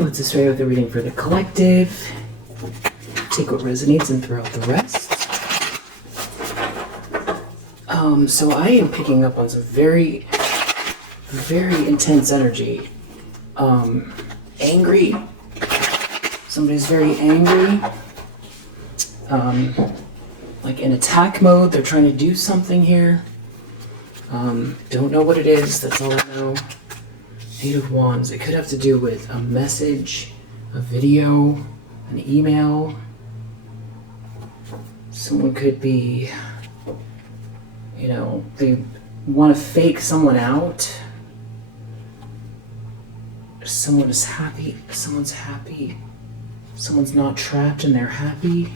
let's just start with the reading for the collective. Take what resonates and throw out the rest. So I am picking up on some very, very intense energy. Angry. Somebody's very angry. Like in attack mode, they're trying to do something here. Don't know what it is, that's all I know. Eight of Wands. It could have to do with a message, a video, an email. Someone could be, you know, they want to fake someone out. Someone is happy. Someone's happy. Someone's not trapped and they're happy.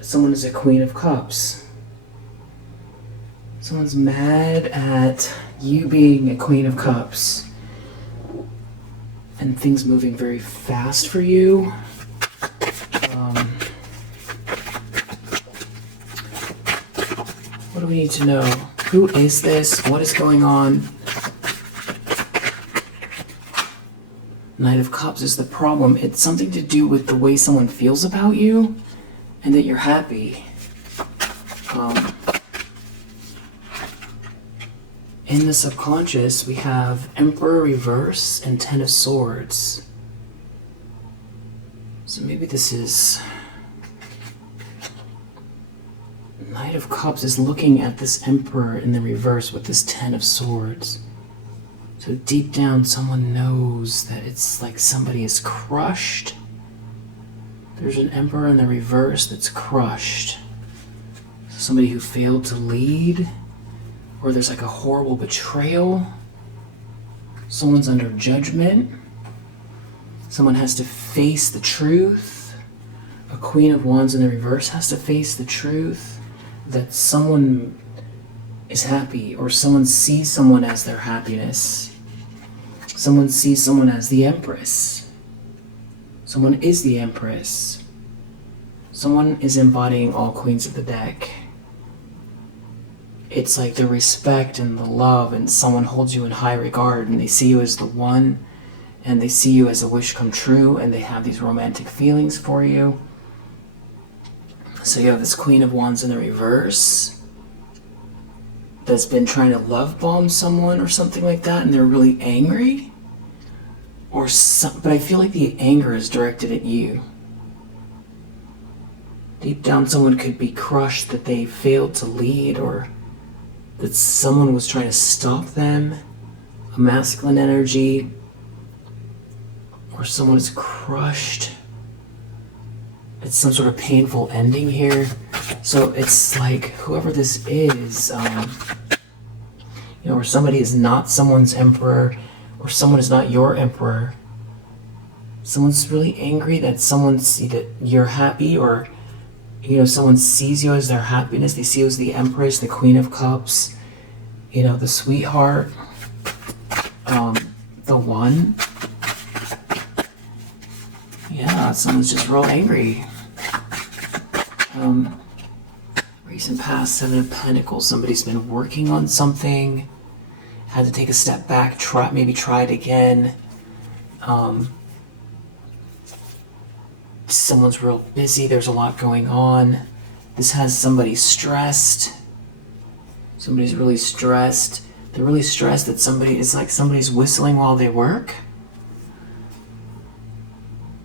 Someone is a Queen of Cups. Someone's mad at you being a Queen of Cups and things moving very fast for you. What do we need to know? Who is this? What is going on? Knight of Cups is the problem. It's something to do with the way someone feels about you and that you're happy. In the subconscious, we have Emperor reverse and Ten of Swords. So maybe this is... Knight of Cups is looking at this Emperor in the reverse with this Ten of Swords. So deep down, someone knows that it's like somebody is crushed. There's an Emperor in the reverse that's crushed. Somebody who failed to lead. Or there's like a horrible betrayal. Someone's under judgment. Someone has to face the truth. A Queen of Wands in the reverse has to face the truth that someone is happy, or someone sees someone as their happiness. Someone sees someone as the Empress. Someone is the Empress. Someone is embodying all queens of the deck. It's like the respect and the love, and someone holds you in high regard, and they see you as the one, and they see you as a wish come true, and they have these romantic feelings for you. So you have this Queen of Wands in the reverse that's been trying to love bomb someone or something like that, and they're really angry. But I feel like the anger is directed at you. Deep down, someone could be crushed that they failed to lead, or that someone was trying to stop them. A masculine energy, or someone is crushed. It's some sort of painful ending here. So it's like whoever this is, or somebody is not someone's emperor, or someone is not your emperor. Someone's really angry that that you're happy, or someone sees you as their happiness. They see you as the Empress, the Queen of Cups, the sweetheart, the one. Yeah, someone's just real angry. Recent past, Seven of Pentacles. Somebody's been working on something, had to take a step back, maybe try it again. Someone's real busy. There's a lot going on. This has somebody stressed. Somebody's really stressed. They're really stressed that somebody's whistling while they work.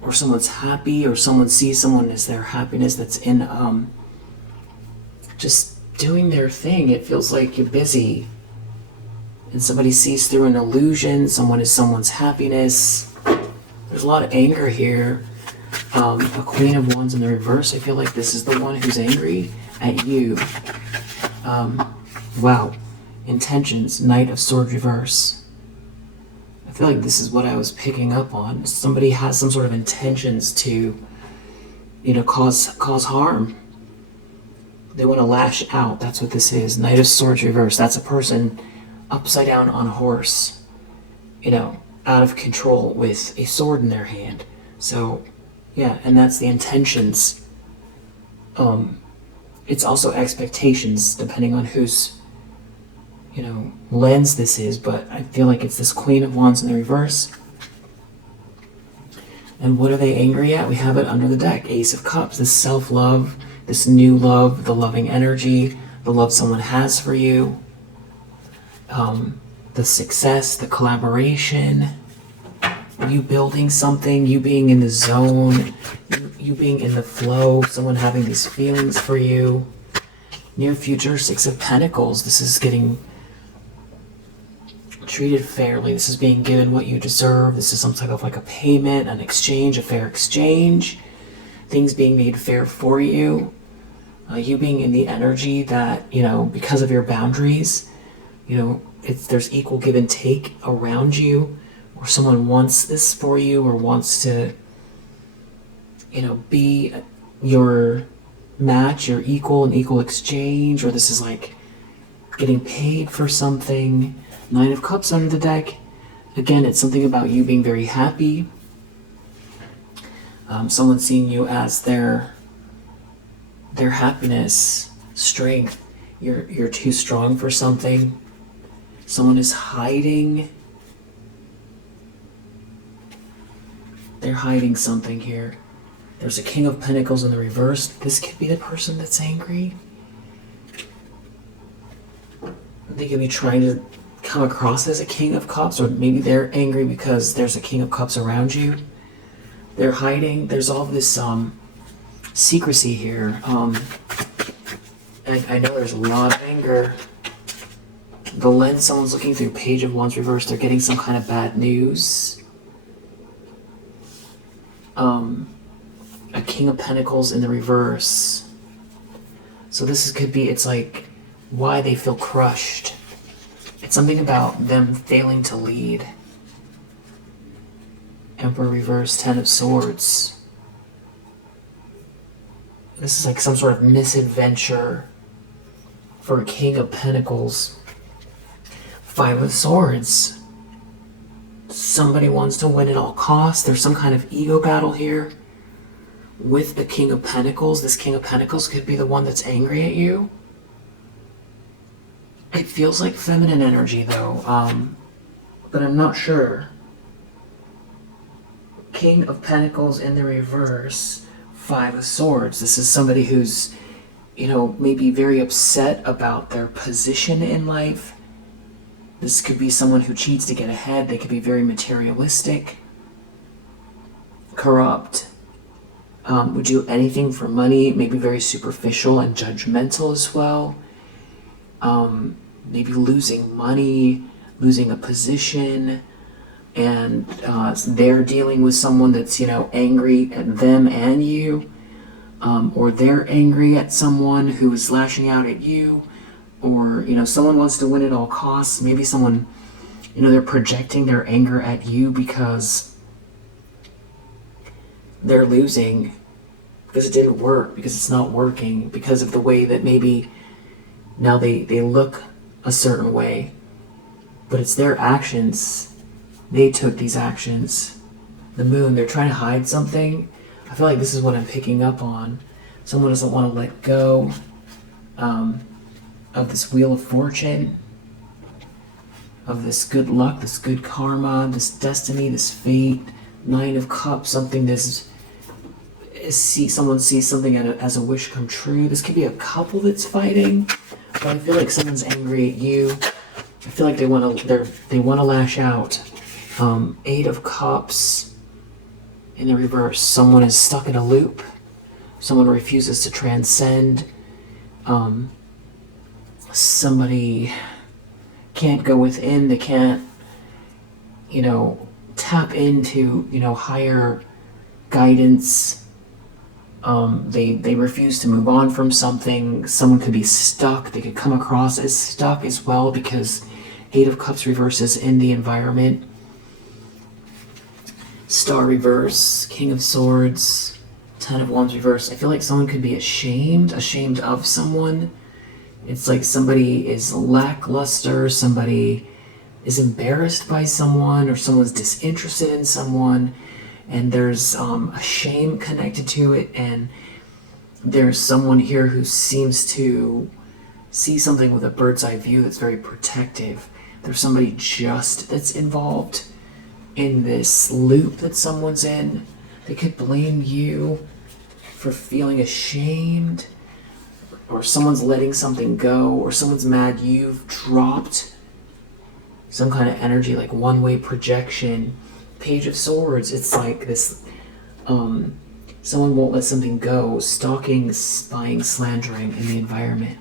Or someone's happy, or someone sees someone as their happiness that's in just doing their thing. It feels like you're busy. And somebody sees through an illusion. Someone is someone's happiness. There's a lot of anger here. A Queen of Wands in the reverse. I feel like this is the one who's angry at you. Wow. Intentions. Knight of Swords reverse. I feel like this is what I was picking up on. Somebody has some sort of intentions to, cause harm. They want to lash out. That's what this is. Knight of Swords reverse. That's a person upside down on a horse, out of control with a sword in their hand. So, yeah, and that's the intentions. It's also expectations, depending on whose, lens this is, but I feel like it's this Queen of Wands in the reverse. And what are they angry at? We have it under the deck. Ace of Cups, this self-love, this new love, the loving energy, the love someone has for you, the success, the collaboration, you building something, you being in the zone, you being in the flow, someone having these feelings for you. Near future, Six of Pentacles, this is getting treated fairly. This is being given what you deserve. This is some type of like a payment, an exchange, a fair exchange. Things being made fair for you. You being in the energy that, because of your boundaries, there's equal give and take around you, or someone wants this for you or wants to, be your match, your equal, an equal exchange, or this is like getting paid for something. Nine of Cups under the deck. Again, it's something about you being very happy. Someone seeing you as their happiness, strength. You're too strong for something. Someone is hiding. They're hiding something here. There's a King of Pentacles in the reverse. This could be the person that's angry. They could be trying to come across as a King of Cups, or maybe they're angry because there's a King of Cups around you. They're hiding. There's all this secrecy here. I know there's a lot of anger. The lens someone's looking through, Page of Wands reversed. They're getting some kind of bad news. A King of Pentacles in the reverse. So this could be, it's like why they feel crushed. It's something about them failing to lead. Emperor reverse, Ten of Swords. This is like some sort of misadventure for a King of Pentacles. Five of Swords. Somebody wants to win at all costs. There's some kind of ego battle here with the King of Pentacles. This King of Pentacles could be the one that's angry at you. It feels like feminine energy though, but I'm not sure. King of Pentacles in the reverse, Five of Swords. This is somebody who's, maybe very upset about their position in life. This could be someone who cheats to get ahead. They could be very materialistic, corrupt, would do anything for money, maybe very superficial and judgmental as well. Maybe losing money, losing a position, and they're dealing with someone that's, angry at them and you, or they're angry at someone who is lashing out at you, or, someone wants to win at all costs. Maybe someone, they're projecting their anger at you because they're losing, because it didn't work, because it's not working, because of the way that maybe now they look a certain way, but it's their actions. They took these actions. The Moon, they're trying to hide something. I feel like this is what I'm picking up on. Someone doesn't want to let go of this Wheel of Fortune, of this good luck, this good karma, this destiny, this fate. Nine of Cups, something someone sees something as a wish come true. This could be a couple that's fighting, but I feel like someone's angry at you. I feel like they want to lash out. Eight of Cups in the reverse. Someone is stuck in a loop. Someone refuses to transcend. Somebody can't go within. They can't, tap into, higher guidance. They refuse to move on from something. Someone could be stuck. They could come across as stuck as well because Eight of Cups reverses in the environment. Star reverse, King of Swords, Ten of Wands reverse. I feel like someone could be ashamed of someone. It's like somebody is lackluster, somebody is embarrassed by someone, or someone's disinterested in someone, and there's a shame connected to it, and there's someone here who seems to see something with a bird's eye view that's very protective. There's somebody just that's involved in this loop that someone's in. They could blame you for feeling ashamed, or someone's letting something go, or someone's mad you've dropped some kind of energy, like one-way projection. Page of Swords, it's like this, someone won't let something go, stalking, spying, slandering in the environment.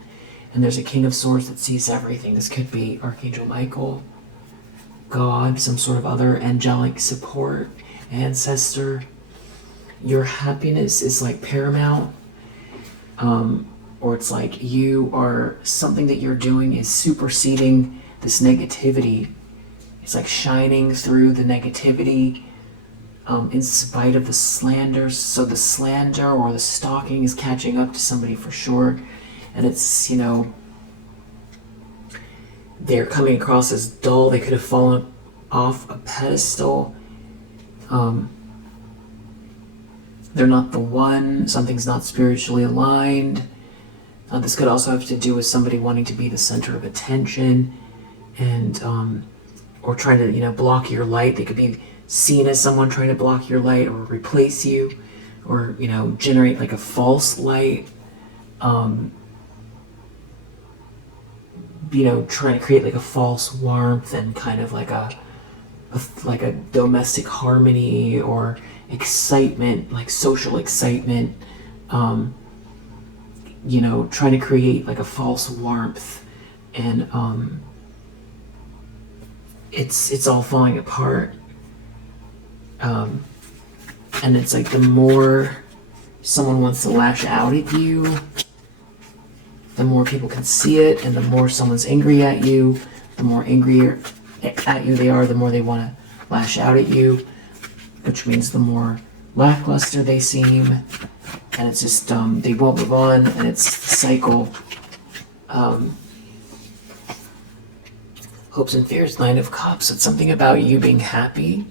And there's a King of Swords that sees everything. This could be Archangel Michael, God, some sort of other angelic support, ancestor. Your happiness is like paramount, or it's like something that you're doing is superseding this negativity. It's like shining through the negativity, in spite of the slanders. So the slander or the stalking is catching up to somebody for sure. And it's, they're coming across as dull. They could have fallen off a pedestal. They're not the one. Something's not spiritually aligned. This could also have to do with somebody wanting to be the center of attention, and or trying to, block your light. They could be seen as someone trying to block your light or replace you, or, generate like a false light. Trying to create like a false warmth and kind of like a domestic harmony or excitement, like social excitement. Trying to create like a false warmth, and it's all falling apart. And it's like the more someone wants to lash out at you, the more people can see it, and the more someone's angry at you, the more angrier at you they are, the more they want to lash out at you, which means the more lackluster they seem, and it's just, they won't move on, and it's the cycle. Hopes and fears, Nine of Cups. It's something about you being happy.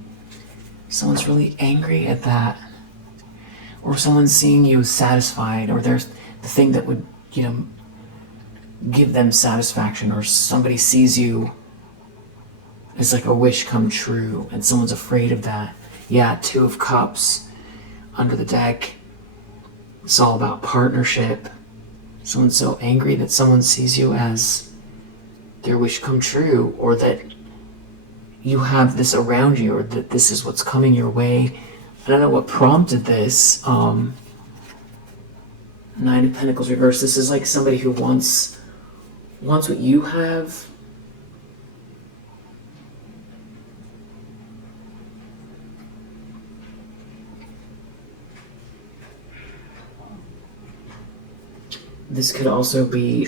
Someone's really angry at that. Or someone's seeing you satisfied, or there's the thing that would, give them satisfaction, or somebody sees you as like a wish come true, and someone's afraid of that. Yeah, Two of Cups under the deck. It's all about partnership. Someone's so angry that someone sees you as their wish come true, or that you have this around you, or that this is what's coming your way. I don't know what prompted this. Nine of Pentacles reverse. This is like somebody who wants what you have. This could also be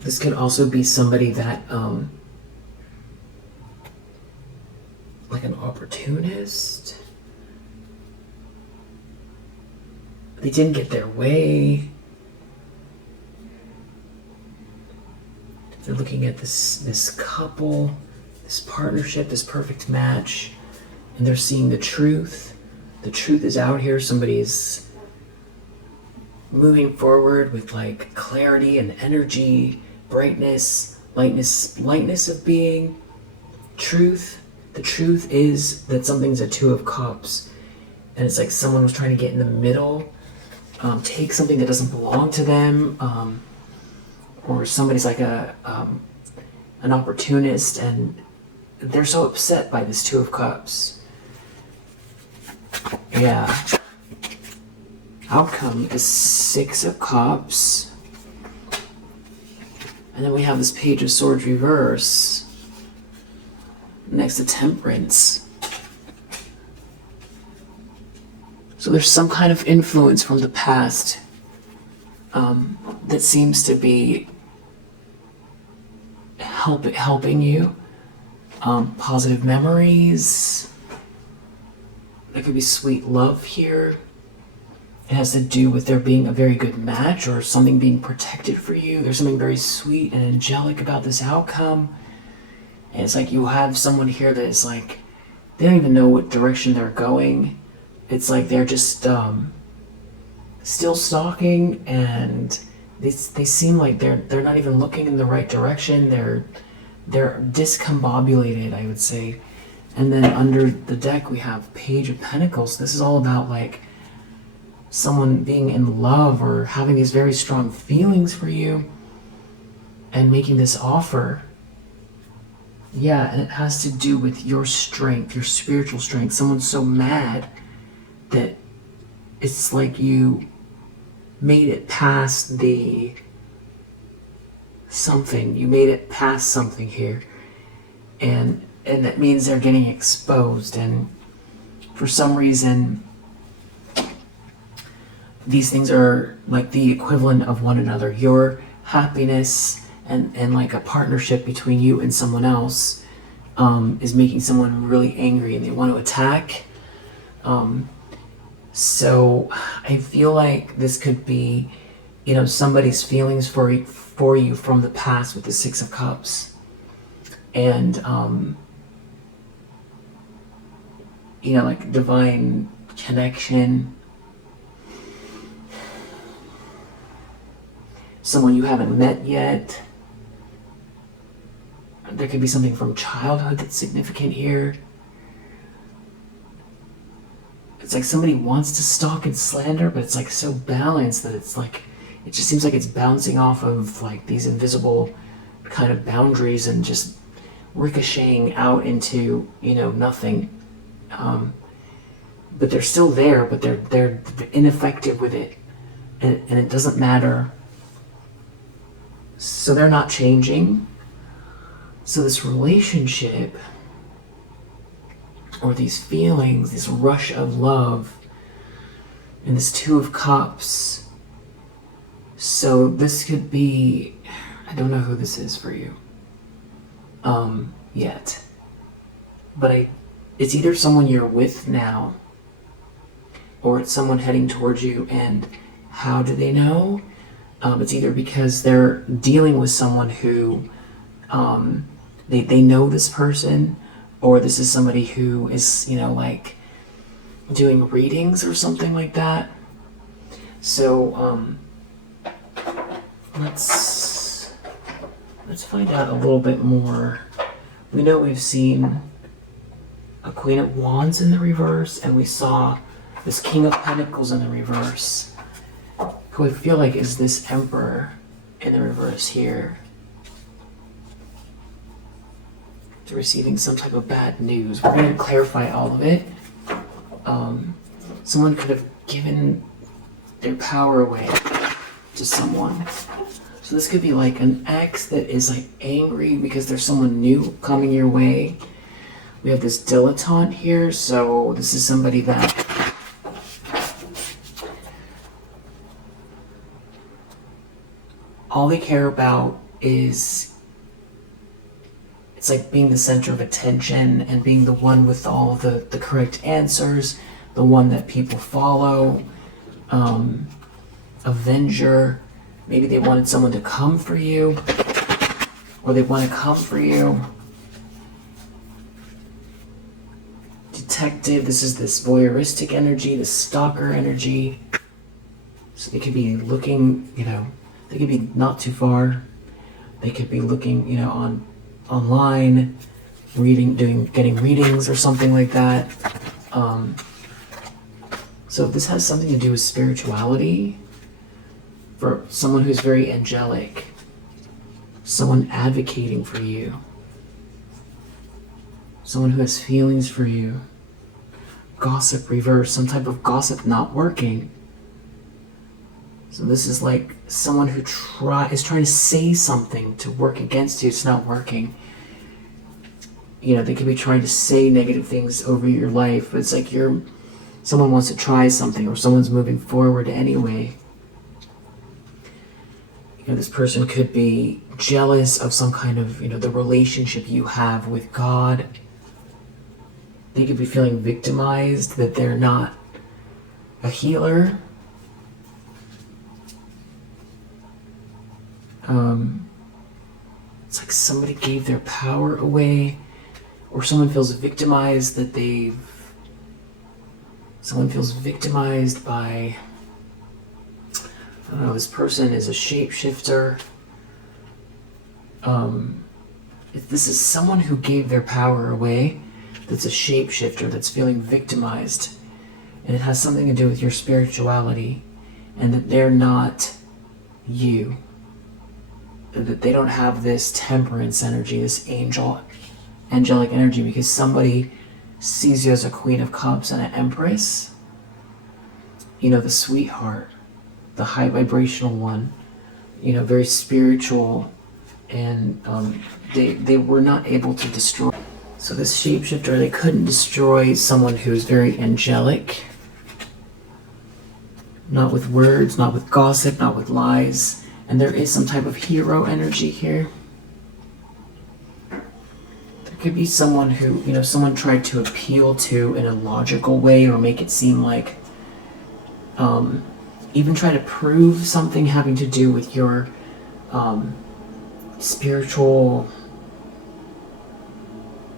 this could also be somebody that like an opportunist. They didn't get their way. They're looking at this couple, this partnership, this perfect match, and they're seeing the truth. The truth is out here. Somebody's moving forward with like clarity and energy, brightness, lightness of being, truth. The truth is that something's a Two of Cups, and it's like someone was trying to get in the middle, take something that doesn't belong to them, or somebody's like an opportunist, and they're so upset by this Two of Cups. Yeah. Outcome is Six of Cups. And then we have this Page of Swords reverse next to Temperance. So there's some kind of influence from the past that seems to be helping you. Positive memories. There could be sweet love here. It has to do with there being a very good match, or something being protected for you. There's something very sweet and angelic about this outcome. And it's like you have someone here that is like, they don't even know what direction they're going. It's like they're just still stalking, and they seem like they're not even looking in the right direction. They're discombobulated, I would say. And then under the deck we have Page of Pentacles. This is all about like someone being in love or having these very strong feelings for you and making this offer. Yeah, and it has to do with your strength, your spiritual strength. Someone's so mad that it's like you made it past the something. You made it past something here. And that means they're getting exposed. And for some reason, these things are like the equivalent of one another. Your happiness and like a partnership between you and someone else is making someone really angry and they want to attack. So I feel like this could be, you know, somebody's feelings for you from the past with the Six of Cups. And, you know, like divine connection. Someone you haven't met yet. There could be something from childhood that's significant here. It's like somebody wants to stalk and slander, but it's like so balanced that it's like, it just seems like it's bouncing off of like these invisible kind of boundaries and just ricocheting out into, you know, nothing. But they're still there, but they're ineffective with it, and it doesn't matter. So they're not changing. So this relationship, or these feelings, this rush of love, and this Two of Cups. So this could be, I don't know who this is for you, yet. But it's either someone you're with now, or it's someone heading towards you, and how do they know? It's either because they're dealing with someone who, they know this person, or this is somebody who is, you know, like doing readings or something like that. So let's find out a little bit more. We know we've seen a Queen of Wands in the reverse, and we saw this King of Pentacles in the reverse, who I feel like is this Emperor in the reverse here. To receiving some type of bad news. We're going to clarify all of it. Someone could have given their power away to someone. So this could be like an ex that is like angry because there's someone new coming your way. We have this dilettante here, so this is somebody that all they care about is, it's like being the center of attention and being the one with all the correct answers, the one that people follow, avenger. Maybe they wanted someone to come for you, or they want to come for you. Detective, this is this voyeuristic energy, this stalker energy. So they could be looking, you know, they could be not too far. They could be looking, you know, online, getting readings or something like that. So this has something to do with spirituality. For someone who's very angelic, someone advocating for you, someone who has feelings for you. Gossip reverse, some type of gossip not working. So this is like someone who is trying to say something to work against you. It's not working. You know, they could be trying to say negative things over your life, but it's like someone wants to try something, or someone's moving forward anyway. You know, this person could be jealous of some kind of, you know, the relationship you have with God. They could be feeling victimized, that they're not a healer. It's like somebody gave their power away, or someone feels victimized that someone feels victimized by I don't know, this person is a shapeshifter. If this is someone who gave their power away, that's a shapeshifter, that's feeling victimized, and it has something to do with your spirituality, and that they're not you. That they don't have this temperance energy, this angelic energy, because somebody sees you as a Queen of Cups and an Empress. You know, the sweetheart, the high vibrational one, you know, very spiritual, and they were not able to destroy. So this shapeshifter, they couldn't destroy someone who's very angelic. Not with words, not with gossip, not with lies. And there is some type of hero energy here. There could be someone who, you know, someone tried to appeal to in a logical way, or make it seem like, even try to prove something having to do with your spiritual,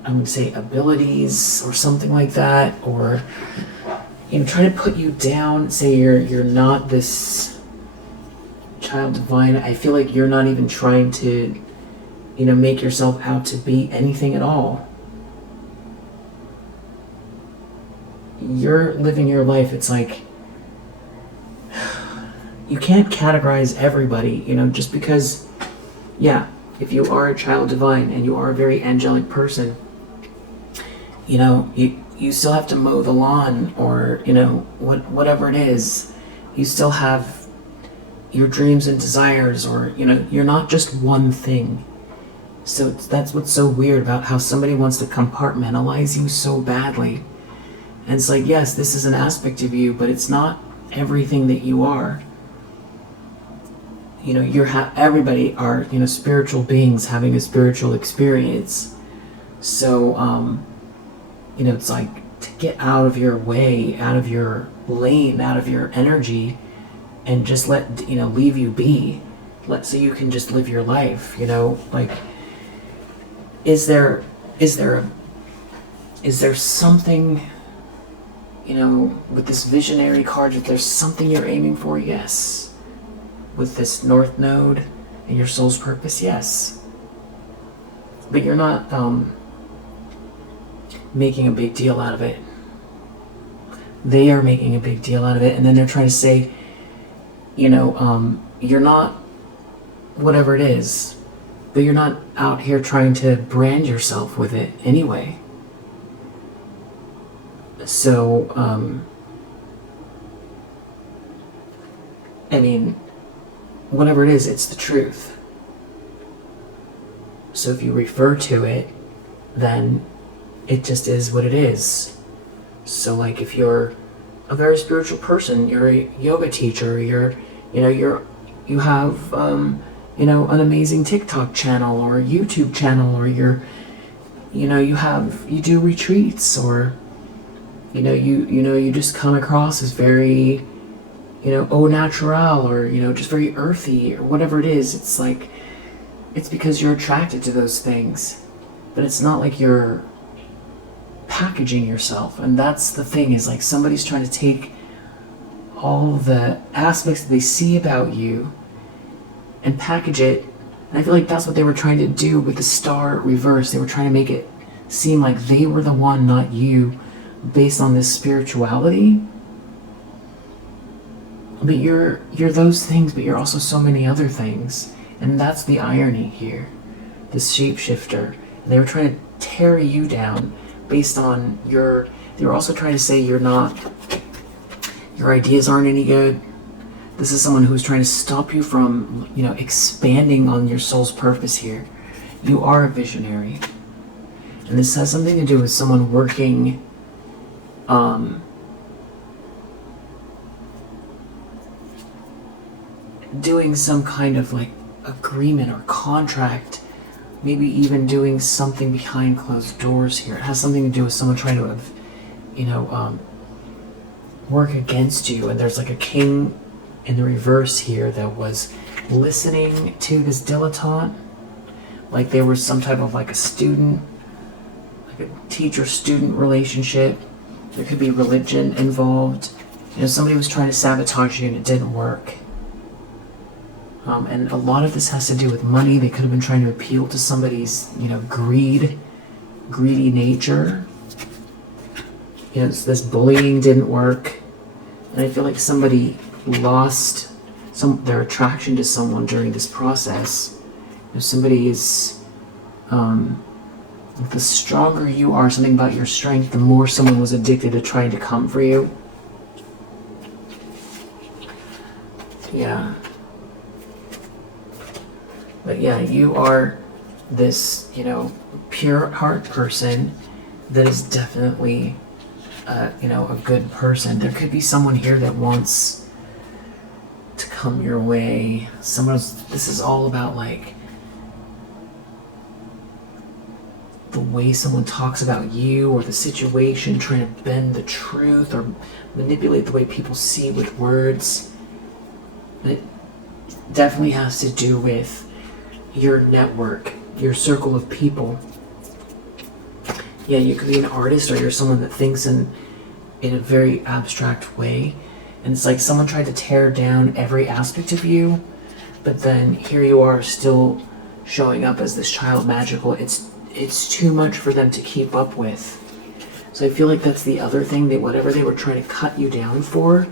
I would say, abilities or something like that, or, you know, try to put you down, say you're not this child divine. I feel like you're not even trying to, you know, make yourself out to be anything at all. You're living your life. It's like, you can't categorize everybody, you know, just because, yeah, if you are a child divine and you are a very angelic person, you know, you still have to mow the lawn, or, you know, whatever it is. You still have your dreams and desires, or, you know, you're not just one thing. So that's what's so weird about how somebody wants to compartmentalize you so badly. And it's like, yes, this is an aspect of you, but it's not everything that you are. You know, everybody are, you know, spiritual beings having a spiritual experience. So, you know, it's like, to get out of your way, out of your lane, out of your energy, and just leave you be. So you can just live your life, you know, like, is there something, you know, with this visionary card, if there's something you're aiming for? Yes. With this North Node and your soul's purpose, yes. But you're not making a big deal out of it. They are making a big deal out of it, and then they're trying to say, you know, you're not whatever it is, but you're not out here trying to brand yourself with it anyway. So, I mean, whatever it is, it's the truth. So if you refer to it, then it just is what it is. So, like, if you're a very spiritual person, you're a yoga teacher, you have you know, an amazing TikTok channel or a YouTube channel, or you do retreats, or you just come across as very, you know, au naturel, or, you know, just very earthy, or whatever it is. It's like, it's because you're attracted to those things, but it's not like you're packaging yourself. And that's the thing, is like, somebody's trying to take all the aspects that they see about you and package it. And I feel like that's what they were trying to do with the star reverse. They were trying to make it seem like they were the one, not you, based on this spirituality. But you're those things, but you're also so many other things. And that's the irony here. This shapeshifter. And they were trying to tear you down based on they were also trying to say your ideas aren't any good. This is someone who's trying to stop you from, you know, expanding on your soul's purpose here. You are a visionary. And this has something to do with someone working, doing some kind of like agreement or contract, maybe even doing something behind closed doors here. It has something to do with someone trying to, you know, work against you. And there's like a king in the reverse here that was listening to this dilettante, like they were some type of like a student, like a teacher-student relationship. There could be religion involved. You know, somebody was trying to sabotage you and it didn't work. And a lot of this has to do with money. They could have been trying to appeal to somebody's, greedy nature. This bullying didn't work. And I feel like somebody lost their attraction to someone during this process. If somebody is, the stronger you are, something about your strength, the more someone was addicted to trying to come for you. Yeah. But yeah, you are this, pure heart person that is definitely, a good person. There could be someone here that wants to come your way. This is all about like the way someone talks about you or the situation, trying to bend the truth or manipulate the way people see with words. It definitely has to do with your network, your circle of people. Yeah, you could be an artist or you're someone that thinks in a very abstract way. And it's like someone tried to tear down every aspect of you, but then here you are still showing up as this child magical. It's too much for them to keep up with. So I feel like that's the other thing, that whatever they were trying to cut you down for,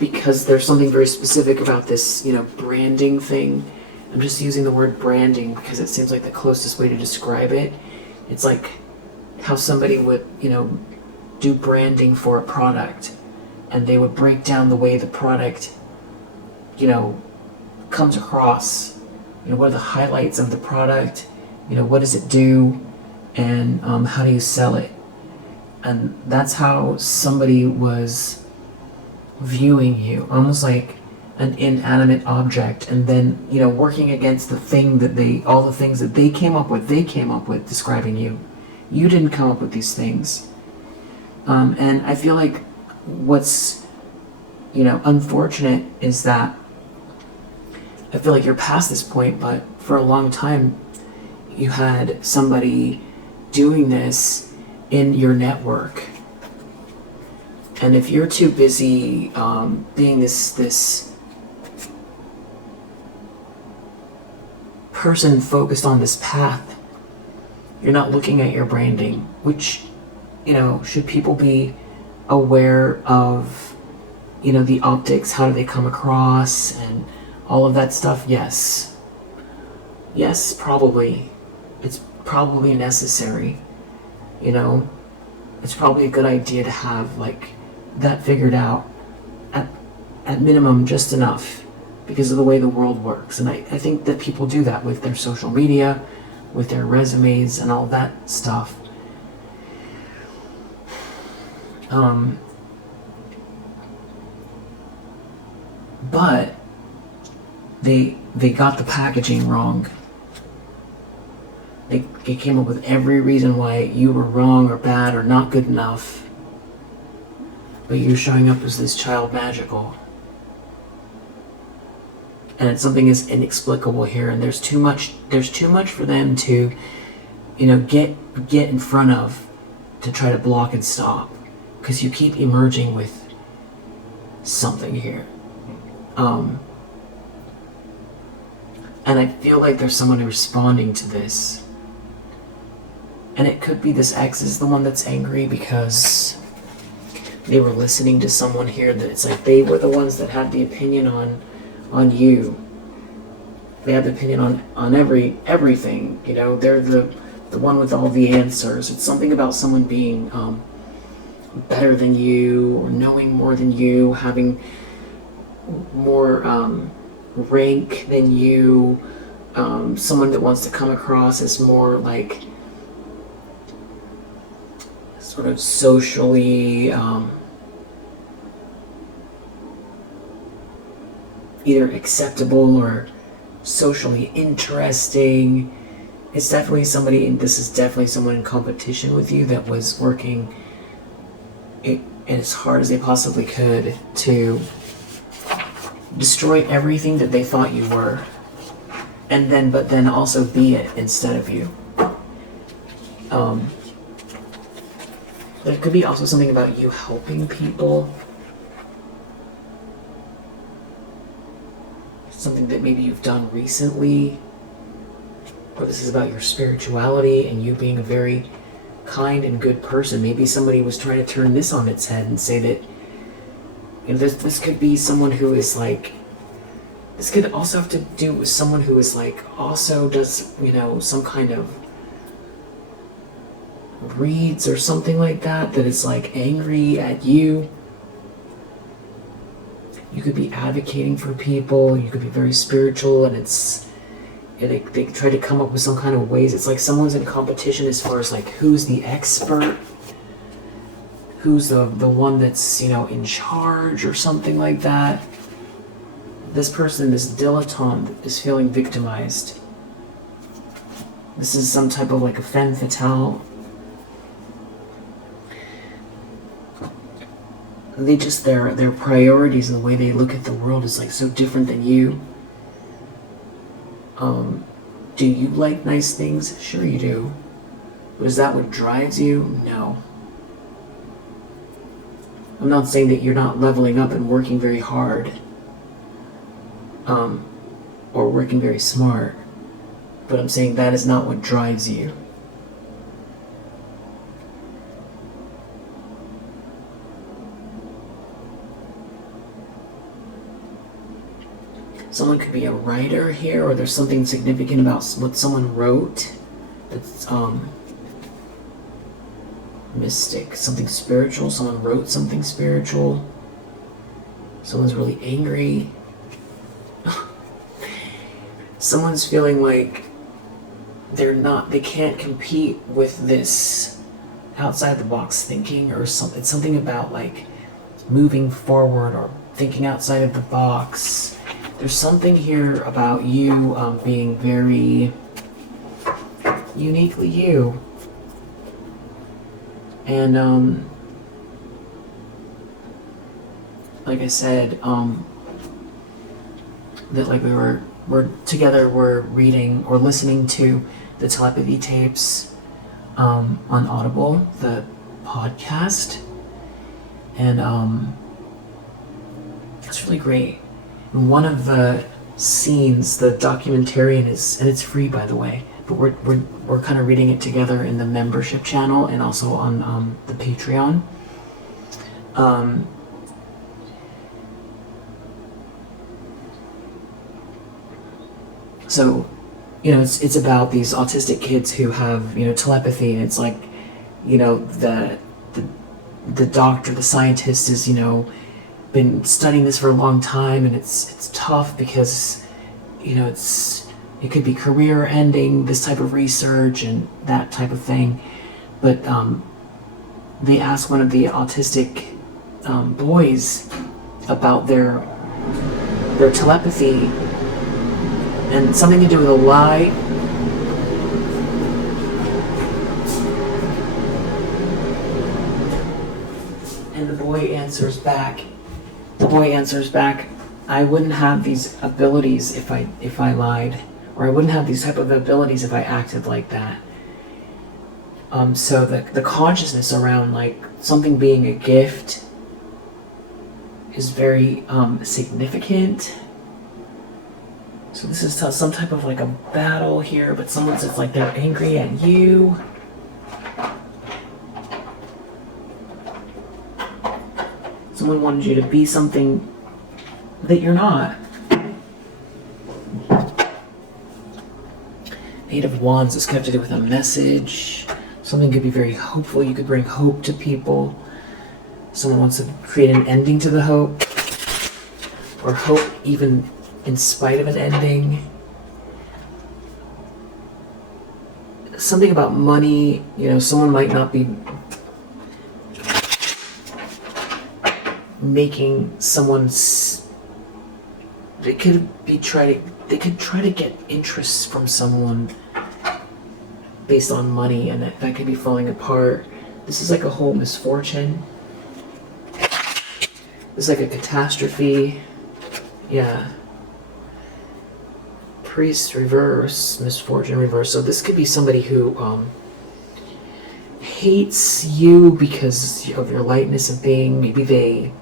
because there's something very specific about this, branding thing. I'm just using the word branding because it seems like the closest way to describe it. It's like how somebody would, do branding for a product, and they would break down the way the product, comes across. What are the highlights of the product? What does it do? And how do you sell it? And that's how somebody was viewing you, almost like an inanimate object, and then, working against the thing that all the things that they came up with describing you. You didn't come up with these things. And I feel like what's, unfortunate is that I feel like you're past this point, but for a long time, you had somebody doing this in your network. And if you're too busy being this person focused on this path, you're not looking at your branding, which, should people be aware of, the optics, how do they come across, and all of that stuff? Yes. Yes, probably. It's probably necessary, It's probably a good idea to have, like, that figured out at minimum just enough because of the way the world works. And I think that people do that with their social media, with their resumes and all that stuff. But they got the packaging wrong. They came up with every reason why you were wrong or bad or not good enough. But you're showing up as this child magical. And it's something is inexplicable here, and there's too much for them to, get in front of, to try to block and stop. Because you keep emerging with something here. And I feel like there's someone responding to this. And it could be this ex is the one that's angry because they were listening to someone here that it's like they were the ones that had the opinion on you. They had the opinion on everything. They're the one with all the answers. It's something about someone being better than you, or knowing more than you, having more rank than you, someone that wants to come across as more like sort of socially either acceptable or socially interesting. It's definitely somebody, and this is definitely someone in competition with you that was working as hard as they possibly could to destroy everything that they thought you were, but then also be it instead of you. There could be also something about you helping people. something that maybe you've done recently, or this is about your spirituality and you being a very kind and good person. Maybe somebody was trying to turn this on its head and say that, you know, this could be someone who is like, this could also have to do with someone who is like, also does, you know, some kind of reads or something like that, that is like angry at you. You could be advocating for people, you could be very spiritual, and they try to come up with some kind of ways. It's like someone's in competition as far as like who's the expert, who's the one that's, you know, in charge or something like that. This person, this dilettante, is feeling victimized. This is some type of like a femme fatale. They just, their priorities and the way they look at the world is like so different than you. Do you like nice things? Sure you do. But is that what drives you? No. I'm not saying that you're not leveling up and working very hard, or working very smart, but I'm saying that is not what drives you. Someone could be a writer here, or there's something significant about what someone wrote that's mystic, something spiritual. Someone wrote something spiritual. Someone's really angry. Someone's feeling like they can't compete with this outside the box thinking, or something. It's something about like moving forward or thinking outside of the box. There's something here about you being very uniquely you. And like I said, that like we're together, we're reading or listening to the telepathy tapes on Audible, the podcast, and it's really great. And one of the scenes, the documentarian is, and it's free by the way, but we're kind of reading it together in the membership channel and also on the Patreon. So, you know, it's about these autistic kids who have, you know, telepathy, and it's like, you know, the doctor, the scientist is, you know, been studying this for a long time, and it's tough because, you know, it could be career ending, this type of research and that type of thing. But they asked one of the autistic boys about their telepathy, and something to do with a lie. And the boy answers back, I wouldn't have these abilities if I lied, or I wouldn't have these type of abilities if I acted like that. So the consciousness around like something being a gift is very significant. So this is some type of like a battle here, but someone says like they're angry at you. Someone wanted you to be something that you're not. Eight of Wands, this could have to do with a message. Something could be very hopeful. You could bring hope to people. Someone wants to create an ending to the hope, or hope even in spite of an ending. Something about money, you know, someone might not be making someone's, they could try to get interest from someone based on money, and that could be falling apart. This is like a whole misfortune. This is like a catastrophe. Yeah. Priest reverse, misfortune reverse. So this could be somebody who hates you because of your lightness of being. Maybe they,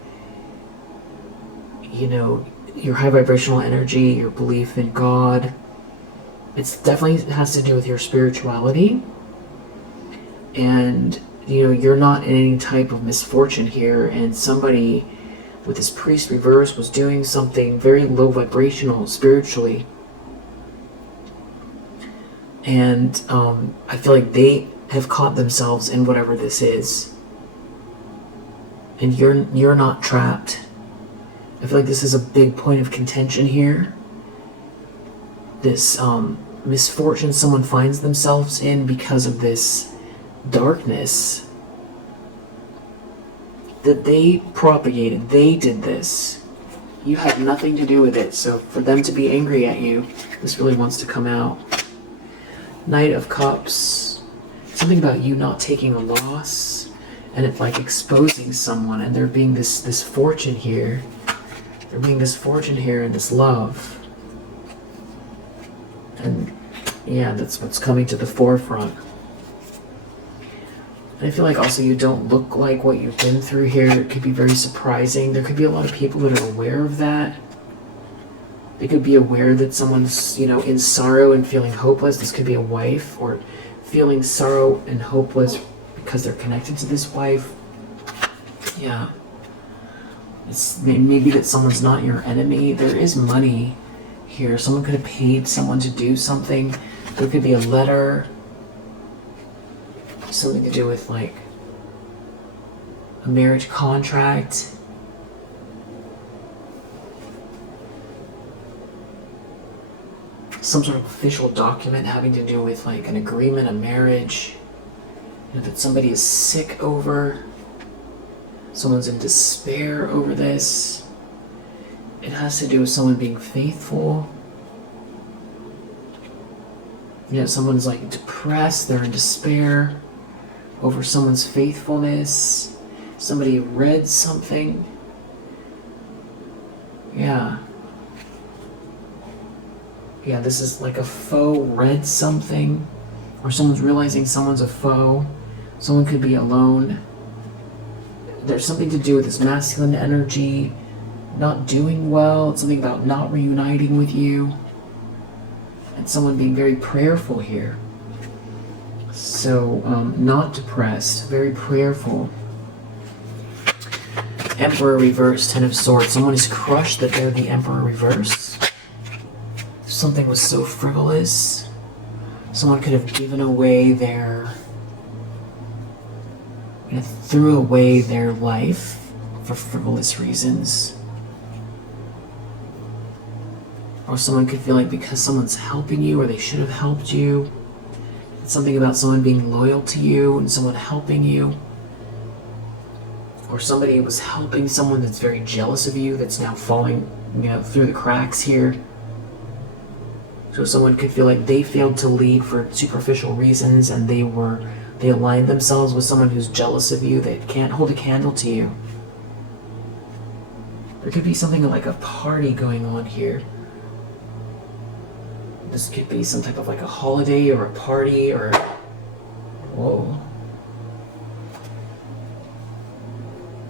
you know, your high vibrational energy, your belief in God. It definitely has to do with your spirituality. And, you know, you're not in any type of misfortune here, and somebody with this priest reverse was doing something very low vibrational spiritually. And I feel like they have caught themselves in whatever this is. And you're not trapped. I feel like this is a big point of contention here. This misfortune someone finds themselves in because of this darkness that they propagated. They did this. You had nothing to do with it. So for them to be angry at you, this really wants to come out. Knight of Cups. Something about you not taking a loss and it like exposing someone, and there being this fortune here. There being this fortune here and this love. And yeah, that's what's coming to the forefront. And I feel like also you don't look like what you've been through here. It could be very surprising. There could be a lot of people that are aware of that. They could be aware that someone's, you know, in sorrow and feeling hopeless. This could be a wife, or feeling sorrow and hopeless because they're connected to this wife. Yeah. It's maybe that someone's not your enemy. There is money here. Someone could have paid someone to do something. There could be a letter. Something to do with like a marriage contract. Some sort of official document having to do with like an agreement, a marriage, you know, that somebody is sick over. Someone's in despair over this. It has to do with someone being faithful. You know, someone's like depressed, they're in despair over someone's faithfulness. Somebody read something. Yeah. Yeah, this is like a foe read something, or someone's realizing someone's a foe. Someone could be alone. There's something to do with this masculine energy not doing well. It's something about not reuniting with you. And someone being very prayerful here. So, not depressed, very prayerful. Emperor reverse, Ten of Swords. Someone is crushed that they're the Emperor reverse. Something was so frivolous. Someone could have given away their, you know, threw away their life for frivolous reasons. Or someone could feel like because someone's helping you, or they should have helped you. It's something about someone being loyal to you and someone helping you. Or somebody was helping someone that's very jealous of you, that's now falling, you know, through the cracks here. So someone could feel like they failed to lead for superficial reasons, and they aligned themselves with someone who's jealous of you, that can't hold a candle to you. There could be something like a party going on here. This could be some type of like a holiday or a party or... Whoa.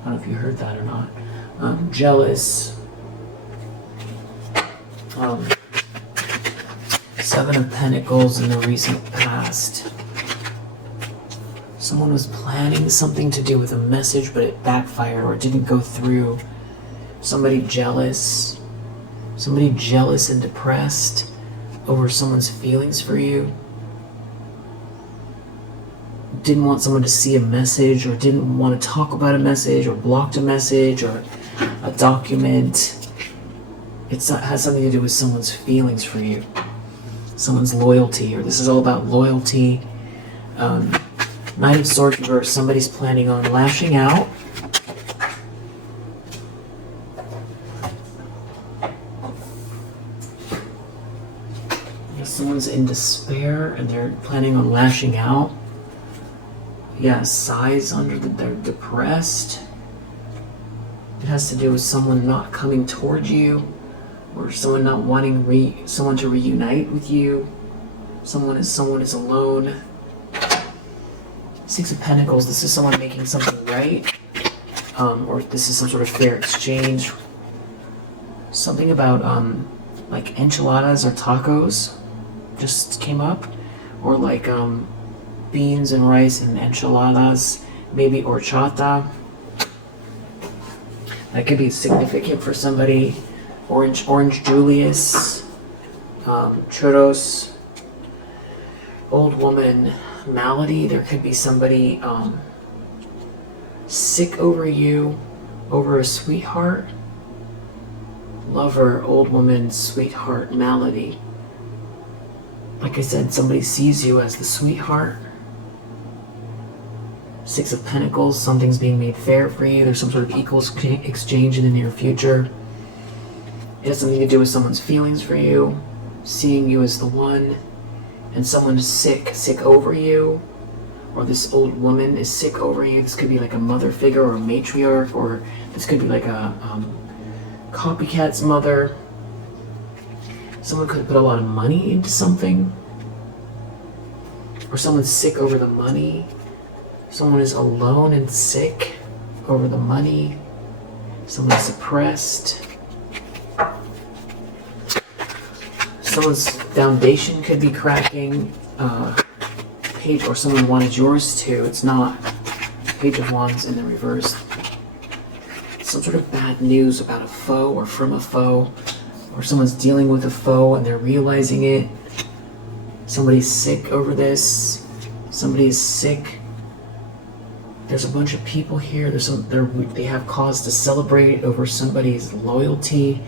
I don't know if you heard that or not. Jealous. Seven of Pentacles in the recent past. Someone was planning something to do with a message, but it backfired or it didn't go through. Somebody jealous. Somebody jealous and depressed over someone's feelings for you. Didn't want someone to see a message, or didn't want to talk about a message, or blocked a message, or a document. It has something to do with someone's feelings for you. Someone's loyalty, or this is all about loyalty. Knight of Swords reverse, somebody's planning on lashing out. Someone's in despair and they're planning on lashing out. Yeah, sighs under they're depressed. It has to do with someone not coming toward you, or someone not wanting someone to reunite with you. Someone is alone. Six of Pentacles, this is someone making something right. Or this is some sort of fair exchange. Something about like enchiladas or tacos just came up, or like beans and rice and enchiladas, maybe horchata. That could be significant for somebody. Orange Julius, churros, old woman malady. There could be somebody sick over you, over a sweetheart. Lover, old woman, sweetheart, malady. Like I said, somebody sees you as the sweetheart. Six of Pentacles, something's being made fair for you. There's some sort of equal exchange in the near future. It has something to do with someone's feelings for you, seeing you as the one, and someone is sick over you, or this old woman is sick over you. This could be like a mother figure or a matriarch, or this could be like a copycat's mother. Someone could put a lot of money into something, or someone's sick over the money. Someone is alone and sick over the money. Someone's depressed. Someone's foundation could be cracking. Page, or someone wanted yours too. It's not. Page of Wands in the reverse. Some sort of bad news about a foe or from a foe, or someone's dealing with a foe and they're realizing it. Somebody's sick over this. Somebody's sick. There's a bunch of people here. They have cause to celebrate over somebody's loyalty,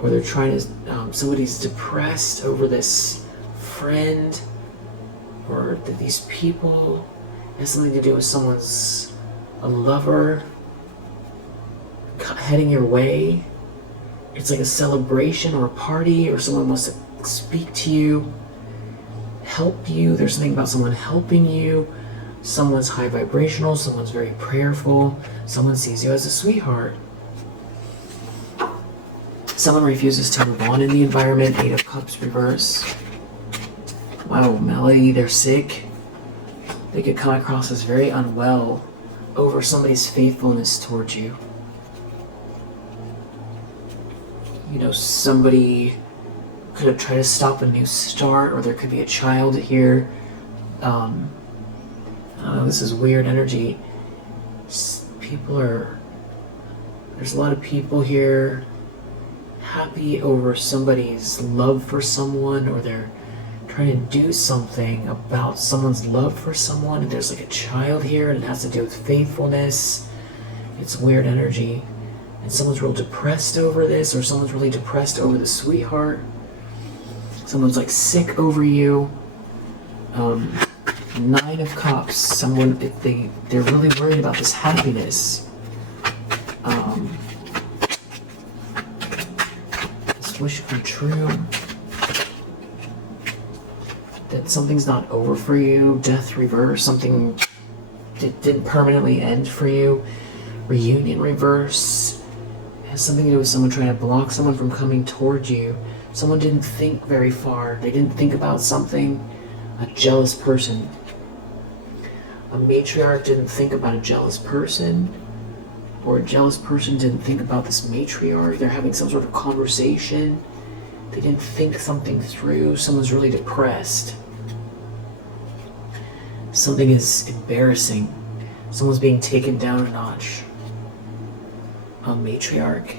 or they're trying to. Somebody's depressed over this friend, or these people. It has something to do with someone's a lover heading your way. It's like a celebration or a party, or someone wants to speak to you, help you. There's something about someone helping you. Someone's high vibrational, someone's very prayerful, someone sees you as a sweetheart. Someone refuses to move on in the environment. Eight of Cups reverse. Wow, Melody, they're sick. They could come across as very unwell over somebody's faithfulness towards you. You know, somebody could have tried to stop a new start, or there could be a child here. I don't know, this is weird energy. There's a lot of people here happy over somebody's love for someone, or they're trying to do something about someone's love for someone, and there's like a child here, and it has to do with faithfulness. It's weird energy. And someone's real depressed over this, or someone's really depressed over the sweetheart. Someone's like sick over you. Nine of Cups. Someone, they're really worried about this happiness. This wish come true. That something's not over for you. Death reverse. Something didn't permanently end for you. Reunion reverse. It has something to do with someone trying to block someone from coming towards you. Someone didn't think very far. They didn't think about something. A jealous person. A matriarch didn't think about a jealous person, or a jealous person didn't think about this matriarch. They're having some sort of conversation. They didn't think something through. Someone's really depressed. Something is embarrassing. Someone's being taken down a notch. A matriarch.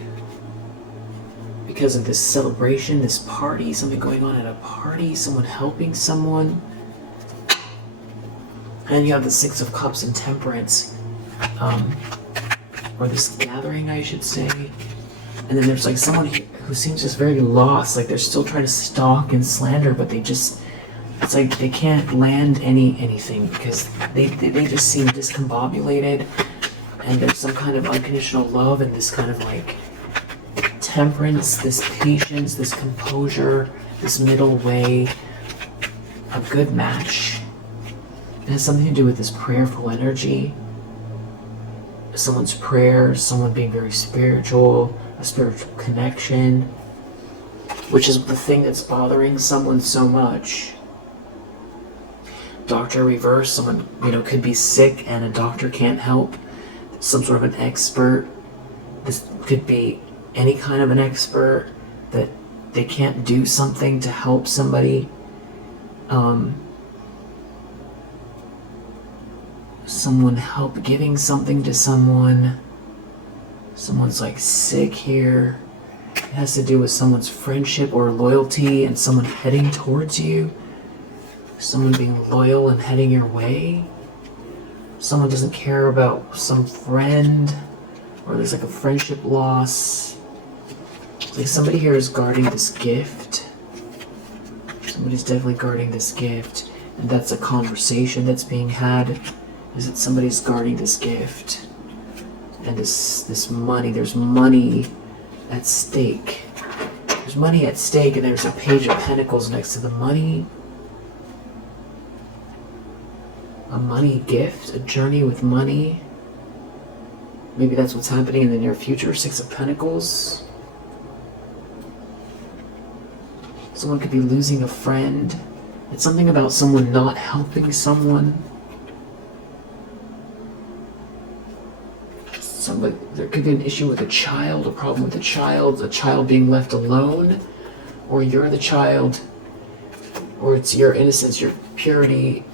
Because of this celebration, this party, something going on at a party, someone helping someone. And you have the Six of Cups and Temperance, or this gathering, I should say. And then there's like someone who seems just very lost, like they're still trying to stalk and slander, but it's like they can't land anything because they just seem discombobulated. And there's some kind of unconditional love and this kind of like temperance, this patience, this composure, this middle way, a good match. It has something to do with this prayerful energy. Someone's prayer, someone being very spiritual, a spiritual connection, which is the thing that's bothering someone so much. Doctor reverse, someone, could be sick and a doctor can't help. Some sort of an expert. This could be any kind of an expert, that they can't do something to help somebody. Someone help giving something to someone. Someone's like sick here. It has to do with someone's friendship or loyalty and someone heading towards you. Someone being loyal and heading your way. Someone doesn't care about some friend, or there's like a friendship loss. It's like somebody here is guarding this gift. Somebody's definitely guarding this gift, and that's a conversation that's being had. Is that somebody's guarding this gift and this money? There's money at stake. There's money at stake, and there's a page of pentacles next to the money. A money gift, a journey with money. Maybe that's what's happening in the near future. 6 of Pentacles. Someone could be losing a friend. It's something about someone not helping someone. There could be an issue with a child, a problem with a child being left alone, or you're the child, or it's your innocence, your purity.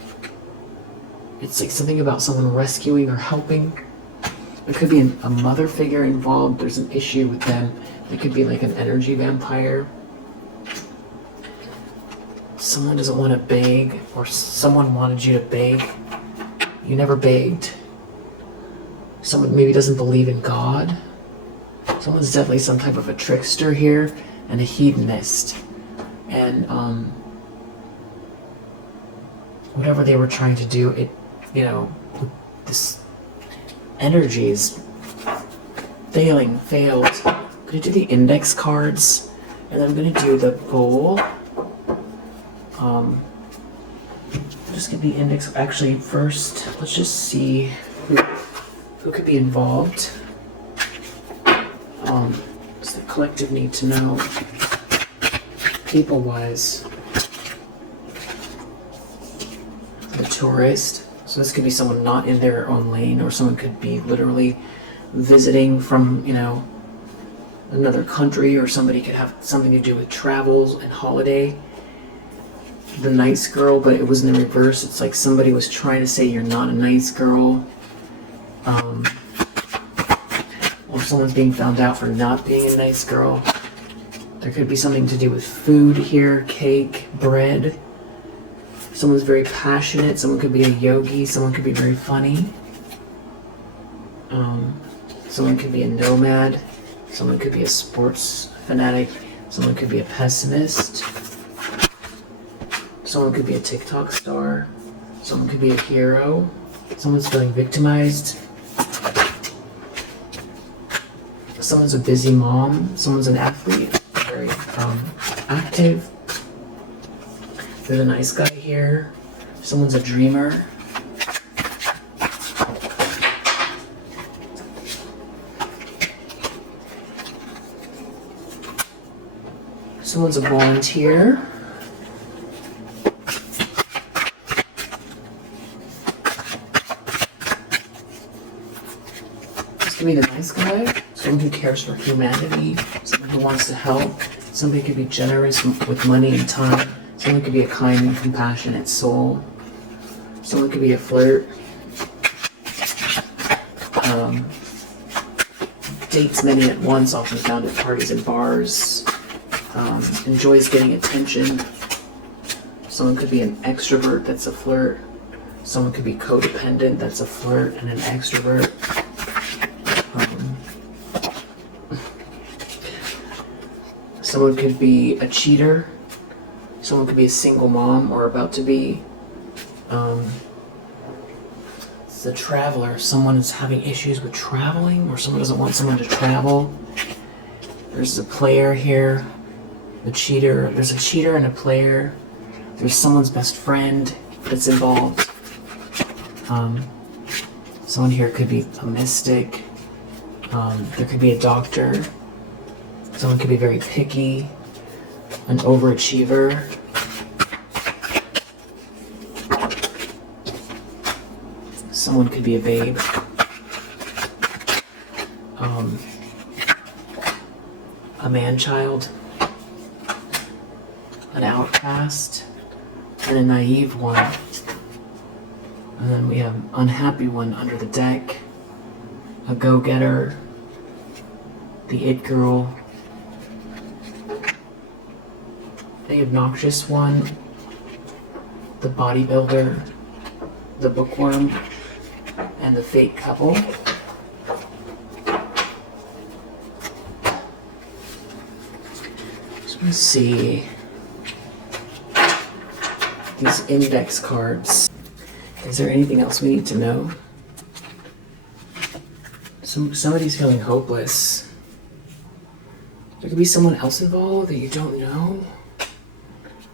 It's like something about someone rescuing or helping. There could be a mother figure involved. There's an issue with them. They could be like an energy vampire. Someone doesn't want to beg, or someone wanted you to beg. You never begged. Someone maybe doesn't believe in God. Someone's definitely some type of a trickster here and a hedonist. And whatever they were trying to do, this energy is failed. I'm going to do the index cards, and I'm going to do the bowl. Just get the index. Actually, first, let's just see who could be involved. Does the collective need to know, people-wise? The tourist. So this could be someone not in their own lane, or someone could be literally visiting from, another country, or somebody could have something to do with travels and holiday. The nice girl, but it was in the reverse. It's like somebody was trying to say you're not a nice girl. Or someone's being found out for not being a nice girl. There could be something to do with food here, cake, bread. Someone's very passionate. Someone could be a yogi. Someone could be very funny. Someone could be a nomad. Someone could be a sports fanatic. Someone could be a pessimist. Someone could be a TikTok star. Someone could be a hero. Someone's feeling victimized. Someone's a busy mom. Someone's an athlete, very active. There's a nice guy here. Someone's a dreamer. Someone's a volunteer. This could be the nice guy. Someone who cares for humanity. Someone who wants to help. Somebody could be generous with money and time. Someone could be a kind and compassionate soul. Someone could be a flirt. Dates many at once, often found at parties and bars. Enjoys getting attention. Someone could be an extrovert, that's a flirt. Someone could be codependent, that's a flirt and an extrovert. Someone could be a cheater. Someone could be a single mom or about to be. It's a traveler. Someone is having issues with traveling, or someone doesn't want someone to travel. There's a player here. The cheater. There's a cheater and a player. There's someone's best friend that's involved. Someone here could be a mystic. There could be a doctor. Someone could be very picky, an overachiever. Someone could be a babe. a man-child, an outcast, and a naive one. And then we have unhappy one under the deck, a go-getter, the it girl, the obnoxious one, the bodybuilder, the bookworm, and the fake couple. So let's see these index cards. Is there anything else we need to know? Somebody's feeling hopeless. There could be someone else involved that you don't know.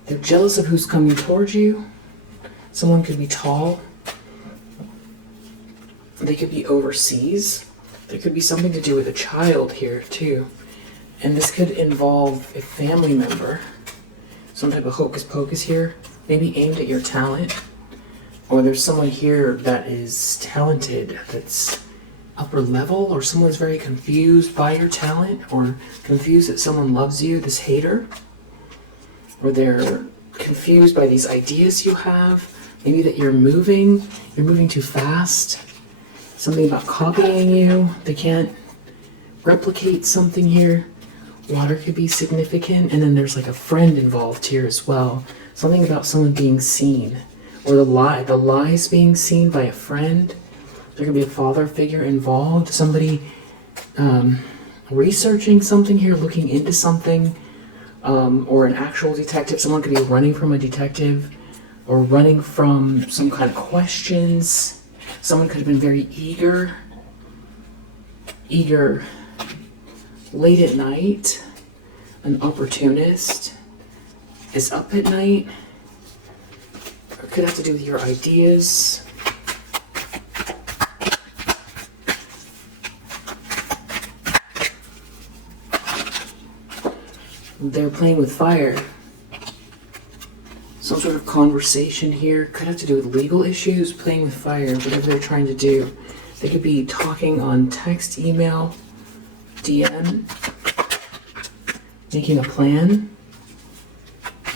They're jealous of who's coming towards you. Someone could be tall. They could be overseas. There could be something to do with a child here too. And this could involve a family member. Some type of hocus pocus here, maybe aimed at your talent. Or there's someone here that is talented, that's upper level, or someone's very confused by your talent, or confused that someone loves you, this hater. Or they're confused by these ideas you have. Maybe that you're moving too fast. Something about copying you. They can't replicate something here. Water could be significant. And then there's like a friend involved here as well. Something about someone being seen. Or the lies being seen by a friend. There could be a father figure involved. Somebody researching something here, looking into something. Or an actual detective. Someone could be running from a detective or running from some kind of questions. Someone could have been very eager late at night. An opportunist is up at night. Or it could have to do with your ideas. They're playing with fire. Some sort of conversation here. Could have to do with legal issues, playing with fire, whatever they're trying to do. They could be talking on text, email, DM, making a plan.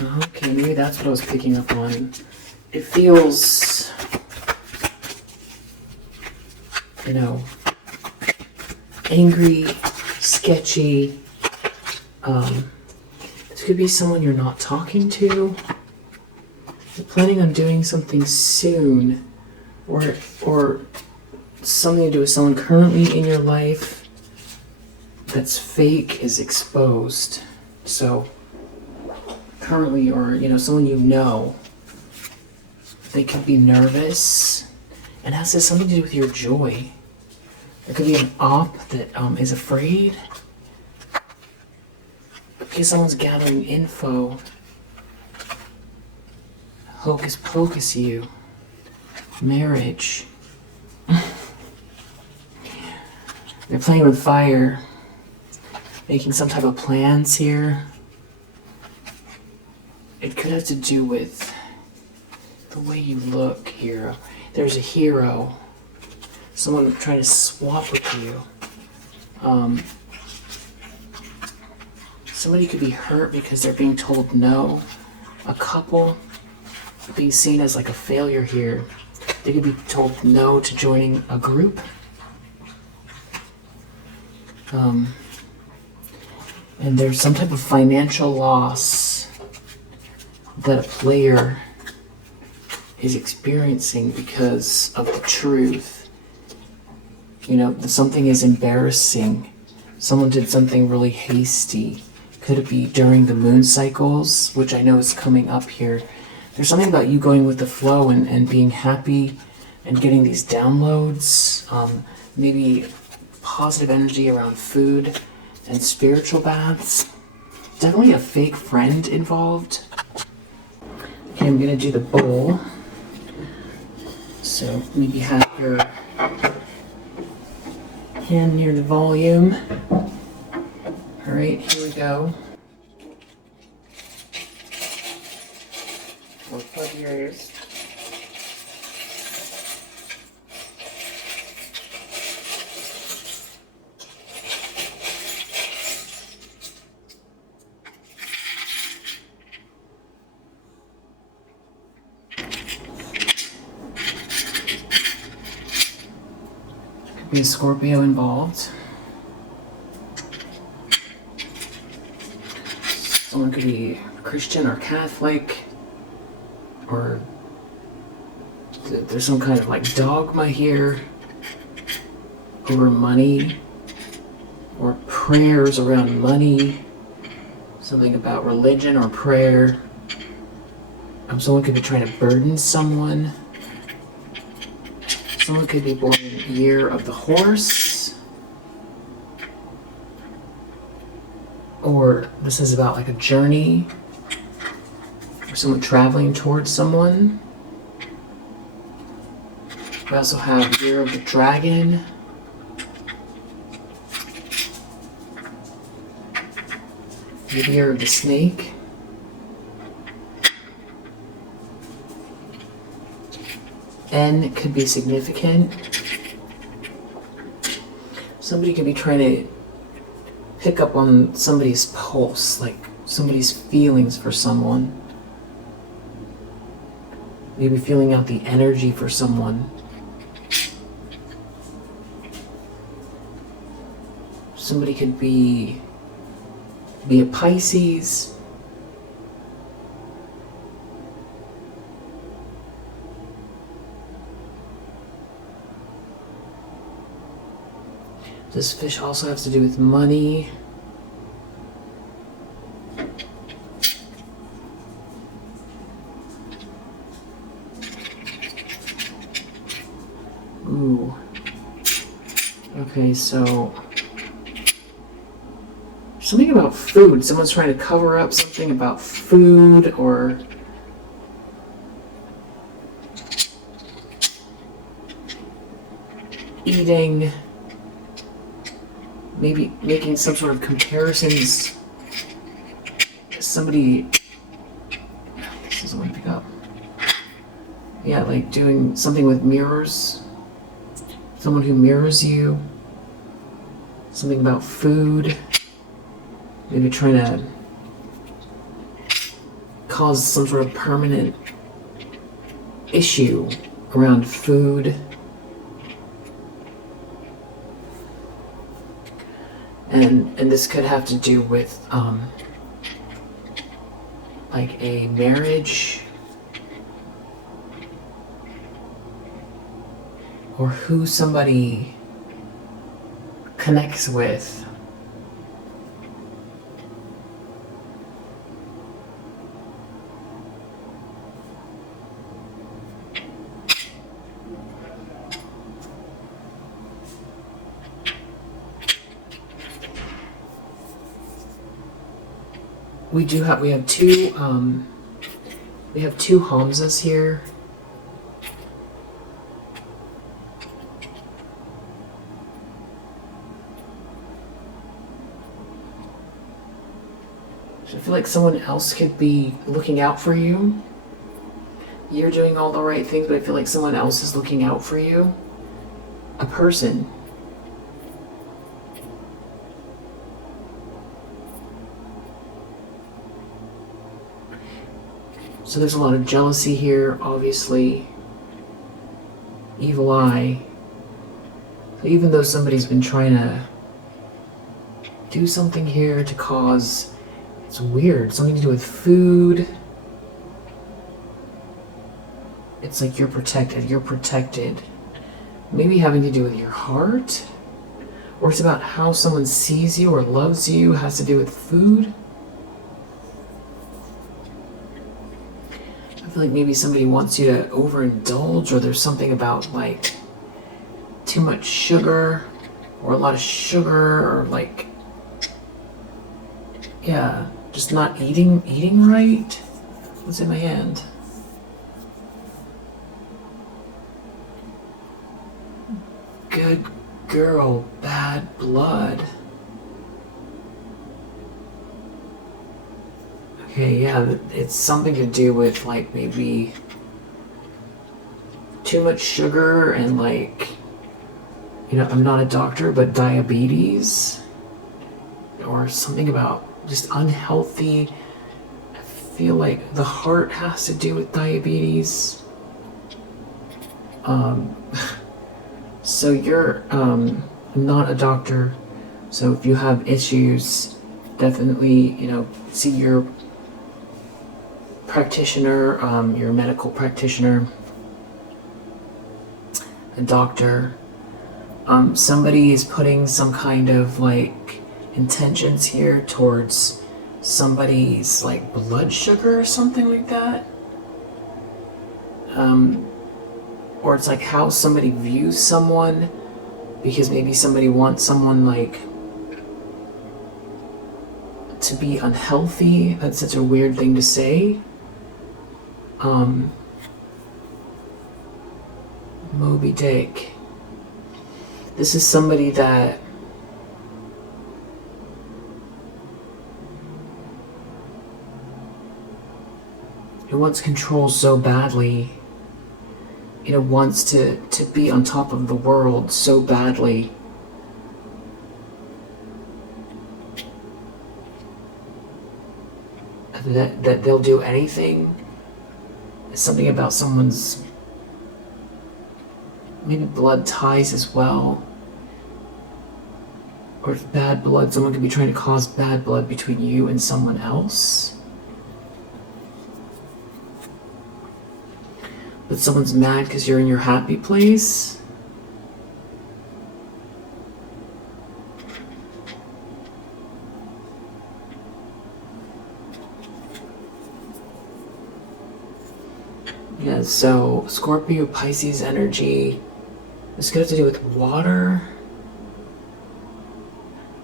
Okay, maybe that's what I was picking up on. It feels, angry, sketchy. This could be someone you're not talking to. You're planning on doing something soon, or something to do with someone currently in your life that's fake is exposed. So currently, or someone you know, they could be nervous, and has something to do with your joy. There could be an op that is afraid. Okay, someone's gathering info. Hocus pocus you. Marriage. They're playing with fire. Making some type of plans here. It could have to do with the way you look here. There's a hero. Someone trying to swap with you. Somebody could be hurt because they're being told no. A couple being seen as like a failure here. They could be told no to joining a group. And there's some type of financial loss that a player is experiencing because of the truth. Something is embarrassing. Someone did something really hasty. Could it be during the moon cycles, which I know is coming up here? There's something about you going with the flow and being happy and getting these downloads. Maybe positive energy around food and spiritual baths. Definitely a fake friend involved. Okay, I'm gonna do the bowl. So maybe have your hand near the volume. All right, here we go. We'll plug your ears. be a Scorpio involved. Someone could be Christian or Catholic, or there's some kind of like dogma here over money, or prayers around money, something about religion or prayer. Someone could be trying to burden someone. Someone could be born in the year of the horse. Or this is about like a journey, or someone traveling towards someone. We also have year of the dragon. The year of the snake. N could be significant. Somebody could be trying to pick up on somebody's pulse, like somebody's feelings for someone. Maybe feeling out the energy for someone. Somebody could be a Pisces. This fish also has to do with money. Ooh. Okay, so something about food. Someone's trying to cover up something about food, or eating. Maybe making some sort of comparisons. Somebody, this doesn't want to pick up. Yeah, like doing something with mirrors. Someone who mirrors you. Something about food. Maybe trying to cause some sort of permanent issue around food. And this could have to do with like a marriage, or who somebody connects with. We have two Hamzas here. So I feel like someone else could be looking out for you. You're doing all the right things, but I feel like someone else is looking out for you. A person. So there's a lot of jealousy here, obviously. Evil eye. So even though somebody's been trying to do something here to cause, it's weird, something to do with food. It's like you're protected. Maybe having to do with your heart? Or it's about how someone sees you or loves you, has to do with food. I feel like maybe somebody wants you to overindulge, or there's something about like too much sugar, or a lot of sugar, or like, yeah, just not eating right. What's in my hand? Good girl, bad blood. Okay, yeah, it's something to do with like maybe too much sugar and like, you know, I'm not a doctor, but diabetes, or something about just unhealthy. I feel like the heart has to do with diabetes. So you're not a doctor, so if you have issues, definitely, see your practitioner, your medical practitioner, a doctor. Somebody is putting some kind of like intentions here towards somebody's like blood sugar or something like that. Or it's like how somebody views someone, because maybe somebody wants someone like to be unhealthy. That's such a weird thing to say. Moby Dick. This is somebody that it wants control so badly. It wants to be on top of the world so badly. That they'll do anything. Something about someone's maybe blood ties as well. Or if bad blood, someone could be trying to cause bad blood between you and someone else. But someone's mad because you're in your happy place. Yeah, so Scorpio, Pisces energy. This could have to do with water.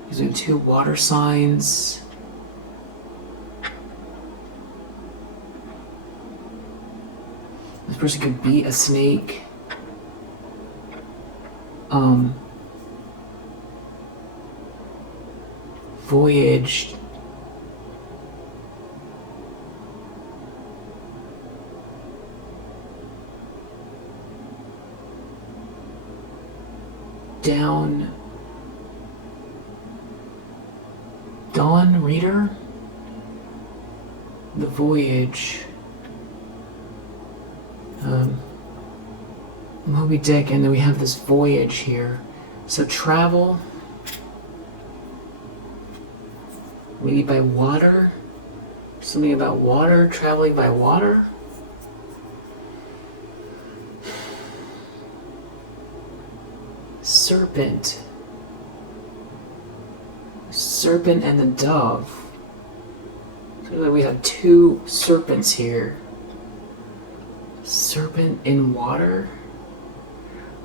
Because we have 2 water signs. This person could be a snake. Voyaged. Down. Dawn Reader. The Voyage. Moby Dick, and then we have this voyage here. So travel. Maybe by water. Something about water, traveling by water. Serpent. Serpent and the dove. So we have 2 serpents here. Serpent in water.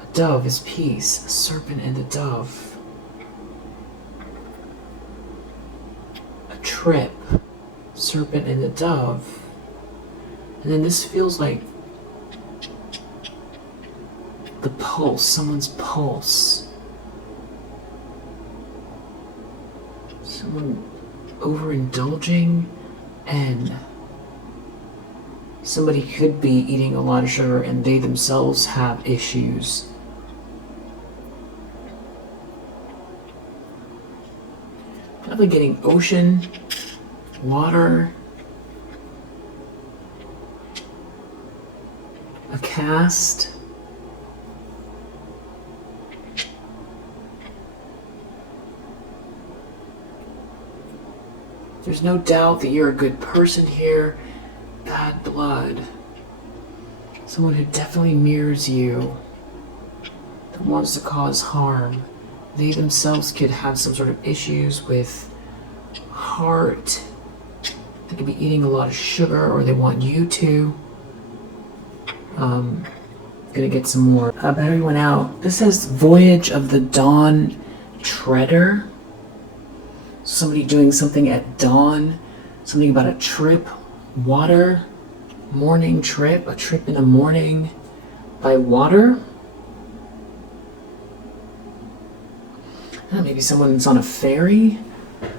A dove is peace. A serpent and a dove. A trip. Serpent and a dove. And then this feels like the pulse, someone's pulse. Someone overindulging, and somebody could be eating a lot of sugar and they themselves have issues. Probably getting ocean, water, a cast. There's no doubt that you're a good person here. Bad blood. Someone who definitely mirrors you. That wants to cause harm. They themselves could have some sort of issues with heart. They could be eating a lot of sugar, or they want you to. Gonna get some more. Battery went out. This says Voyage of the Dawn Treader. Somebody doing something at dawn, something about a trip, water, morning trip, a trip in the morning by water. Maybe someone's on a ferry.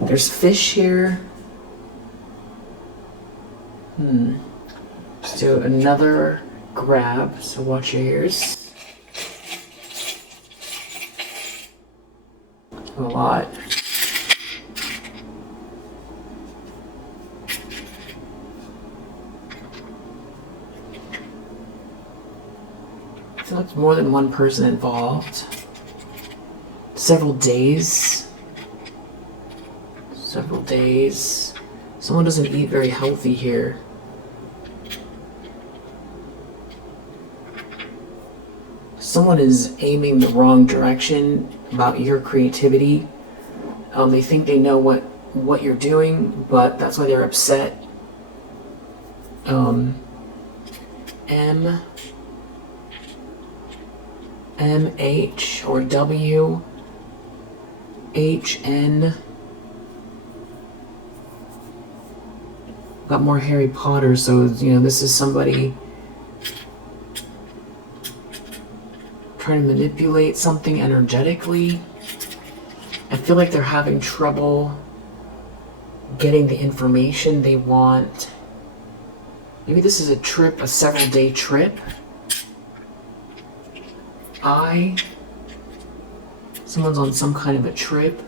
There's fish here. Let's do another grab, so watch your ears. A lot. So it's more than one person involved. Several days. Several days. Someone doesn't eat very healthy here. Someone is aiming the wrong direction about your creativity. They think they know what you're doing, but that's why they're upset. M-H or W-H-N. Got more Harry Potter, so, you know, this is somebody trying to manipulate something energetically. I feel like they're having trouble getting the information they want. Maybe this is a trip, a several-day trip. Someone's on some kind of a trip.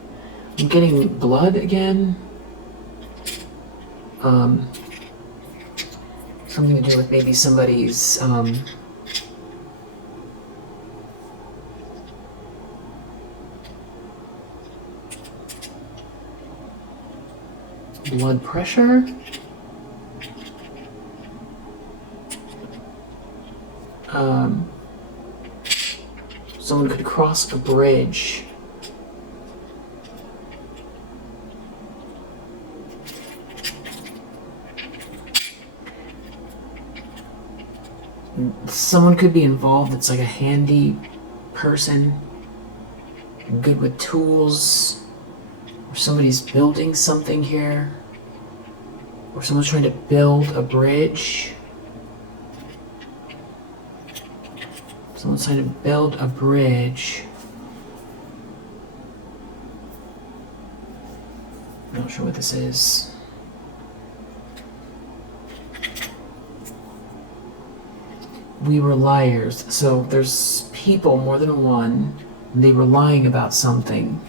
I'm getting blood again. Something to do with maybe somebody's blood pressure. Someone could cross a bridge. Someone could be involved. It's like a handy person, good with tools, or somebody's building something here, or someone's trying to build a bridge. Someone's trying to build a bridge. I'm not sure what this is. We were liars. So there's people, more than one, and they were lying about something.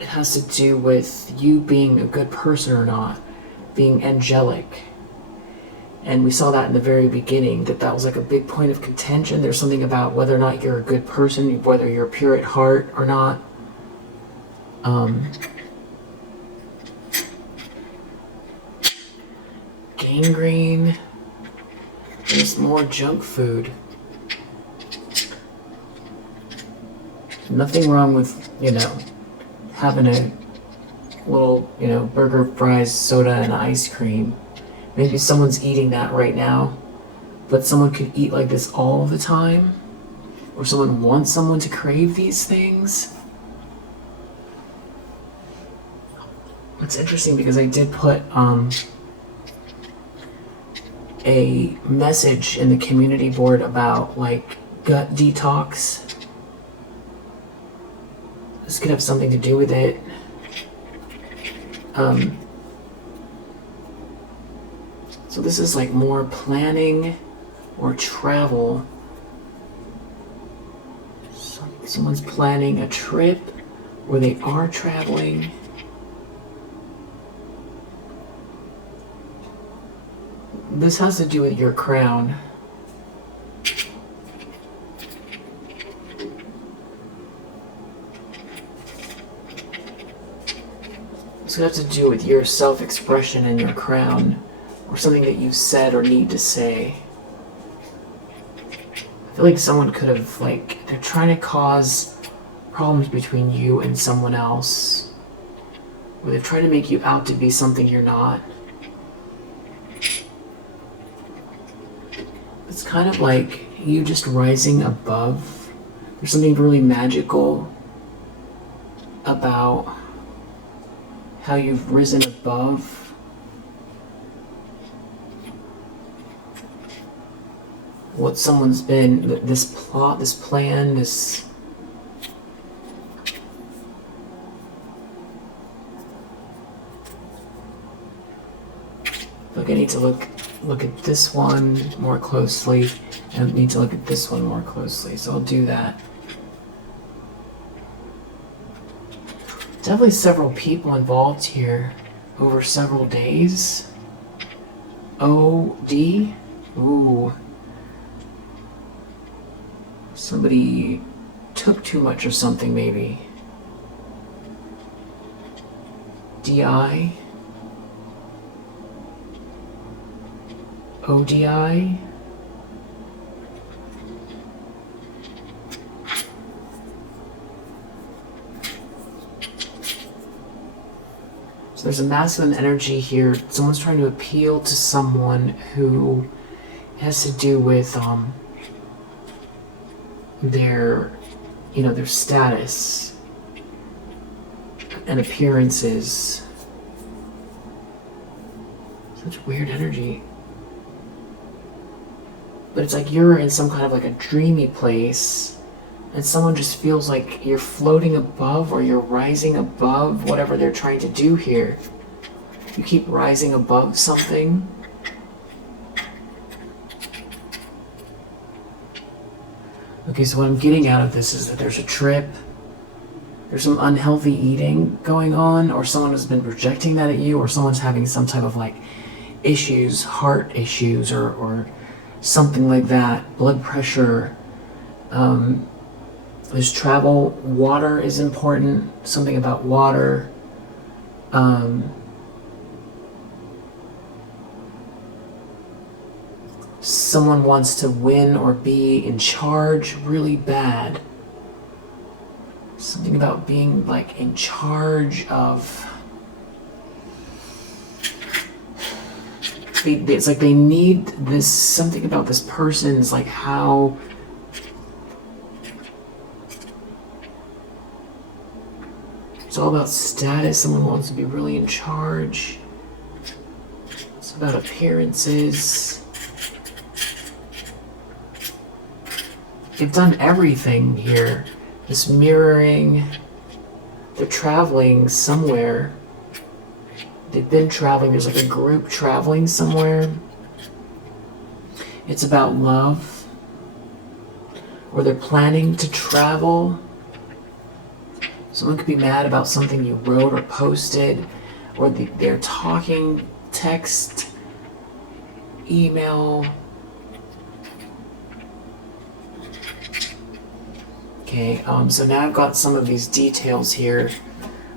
It has to do with you being a good person or not, being angelic. And we saw that in the very beginning, that was like a big point of contention. There's something about whether or not you're a good person, whether you're pure at heart or not. Gangrene. There's more junk food. Nothing wrong with, you know, having a little, you know, burger, fries, soda, and ice cream. Maybe someone's eating that right now, but someone could eat like this all the time, or someone wants someone to crave these things. It's interesting because I did put a message in the community board about like gut detox. This could have something to do with it. So this is like more planning or travel. Someone's planning a trip or they are traveling. This has to do with your crown. It's going to have to do with your self-expression and your crown, or something that you've said or need to say. I feel like someone could have, like, they're trying to cause problems between you and someone else, or they're trying to make you out to be something you're not. It's kind of like you just rising above. There's something really magical about how you've risen above. What someone's been, this plot, this plan, this... Look, I need to look at this one more closely, and I need to look at this one more closely, so I'll do that. Definitely several people involved here over several days. O-D? Ooh. Somebody took too much of something, maybe. D-I? O-D-I? So there's a masculine energy here. Someone's trying to appeal to someone who has to do with their, their status and appearances. Such weird energy. But it's like you're in some kind of like a dreamy place, and someone just feels like you're floating above or you're rising above whatever they're trying to do here. You keep rising above something. Okay, so what I'm getting out of this is that there's a trip, there's some unhealthy eating going on, or someone has been projecting that at you, or someone's having some type of like issues, heart issues, or something like that, blood pressure. There's travel, water is important, something about water. Someone wants to win or be in charge really bad. Something about being like in charge of... It's like they need this, something about this person's like how... It's all about status. Someone wants to be really in charge. It's about appearances. They've done everything here. This mirroring. They're traveling somewhere. They've been traveling. There's like a group traveling somewhere. It's about love. Or they're planning to travel. Someone could be mad about something you wrote or posted. Or they're talking, text, email. Okay, so now I've got some of these details here.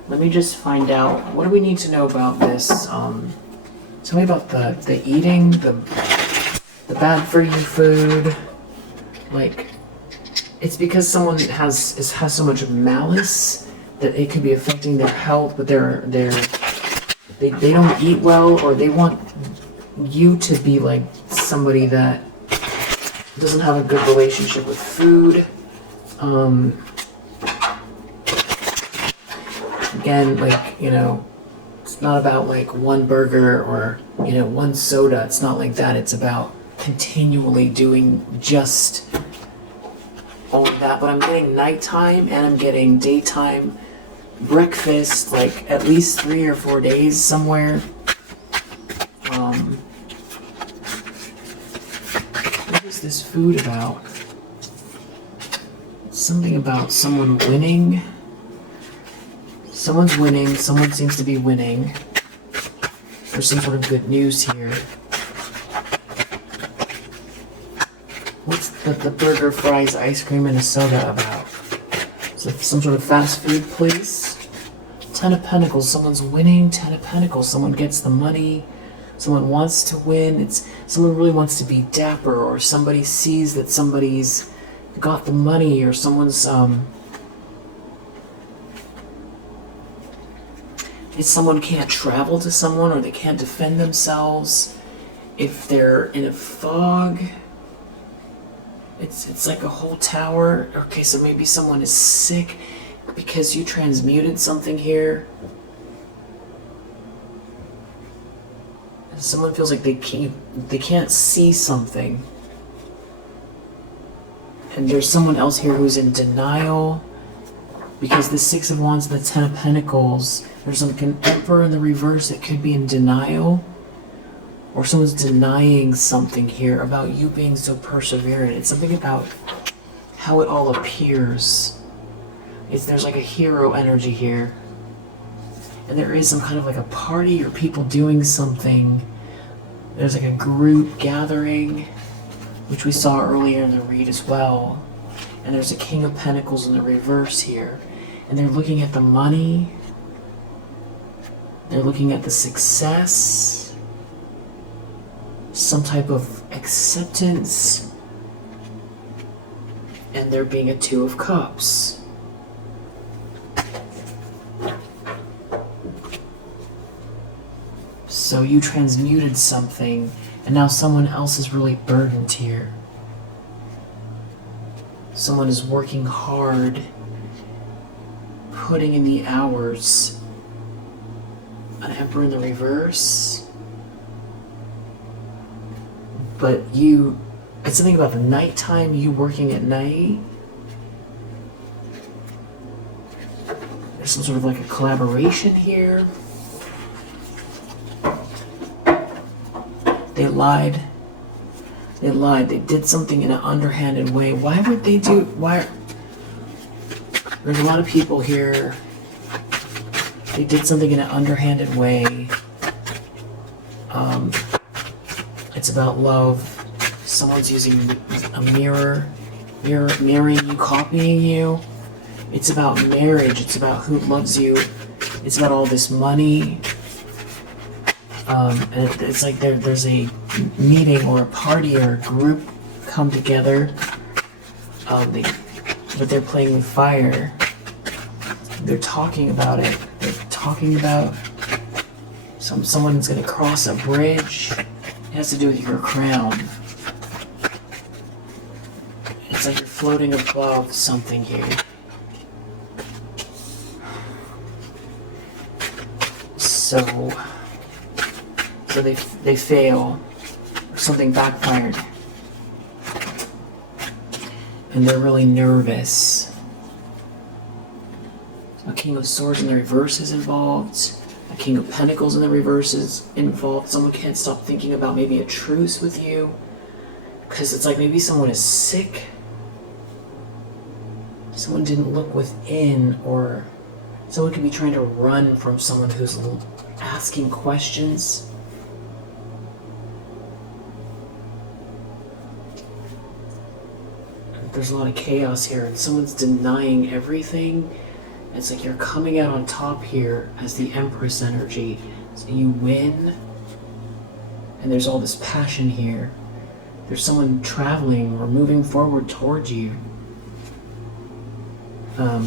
Let me just find out, what do we need to know about this? Tell me about the eating, the bad for you food. Like, it's because someone has so much malice that it could be affecting their health, but they don't eat well, or they want you to be like somebody that doesn't have a good relationship with food. Again, like, it's not about like one burger or, one soda. It's not like that. It's about continually doing just only that. But I'm getting nighttime and I'm getting daytime breakfast, like at least 3 or 4 days somewhere. What is this food about? Something about someone winning. Someone's winning. Someone seems to be winning. There's some sort of good news here. What's the burger, fries, ice cream, and a soda about? Is it some sort of fast food place? 10 of Pentacles. Someone's winning. 10 of Pentacles. Someone gets the money. Someone wants to win. Someone really wants to be dapper, or somebody sees that somebody's got the money, or someone's if someone can't travel to someone, or they can't defend themselves, if they're in a fog, it's like a whole tower. Okay, so maybe someone is sick because you transmuted something here. Someone feels like they can't see something. And there's someone else here who's in denial, because the 6 of Wands and the 10 of Pentacles, there's like an Emperor in the reverse that could be in denial, or someone's denying something here about you being so perseverant. It's something about how it all appears. There's like a hero energy here, and there is some kind of like a party or people doing something there's like a group gathering, which we saw earlier in the read as well. And there's a King of Pentacles in the reverse here. And they're looking at the money. They're looking at the success. Some type of acceptance. And there being a Two of Cups. So you transmuted something, and now someone else is really burdened here. Someone is working hard, putting in the hours. An Emperor in the reverse. But it's something about the nighttime, you working at night. There's some sort of like a collaboration here. They lied. They lied. They did something in an underhanded way. Why would they do... There's a lot of people here. They did something in an underhanded way. It's about love. Someone's using a mirroring you, copying you. It's about marriage. It's about who loves you. It's about all this money. And it's like there's a meeting or a party or a group come together. But they're playing with fire. They're talking about it. They're talking about someone's going to cross a bridge. It has to do with your crown. It's like you're floating above something here. So they fail, or something backfired, and they're really nervous. A King of Swords in the reverse is involved. A King of Pentacles in the reverse is involved. Someone can't stop thinking about maybe a truce with you, because it's like maybe someone is sick. Someone didn't look within, or someone could be trying to run from someone who's asking questions. There's a lot of chaos here, and someone's denying everything. It's like you're coming out on top here as the Empress energy. So you win, and there's all this passion here. There's someone traveling or moving forward towards you. A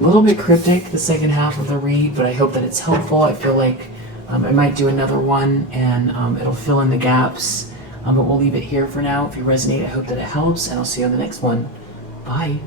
little bit cryptic, the second half of the read, but I hope that it's helpful. I feel like I might do another one, and it'll fill in the gaps. But we'll leave it here for now. If you resonate, I hope that it helps, and I'll see you on the next one. Bye.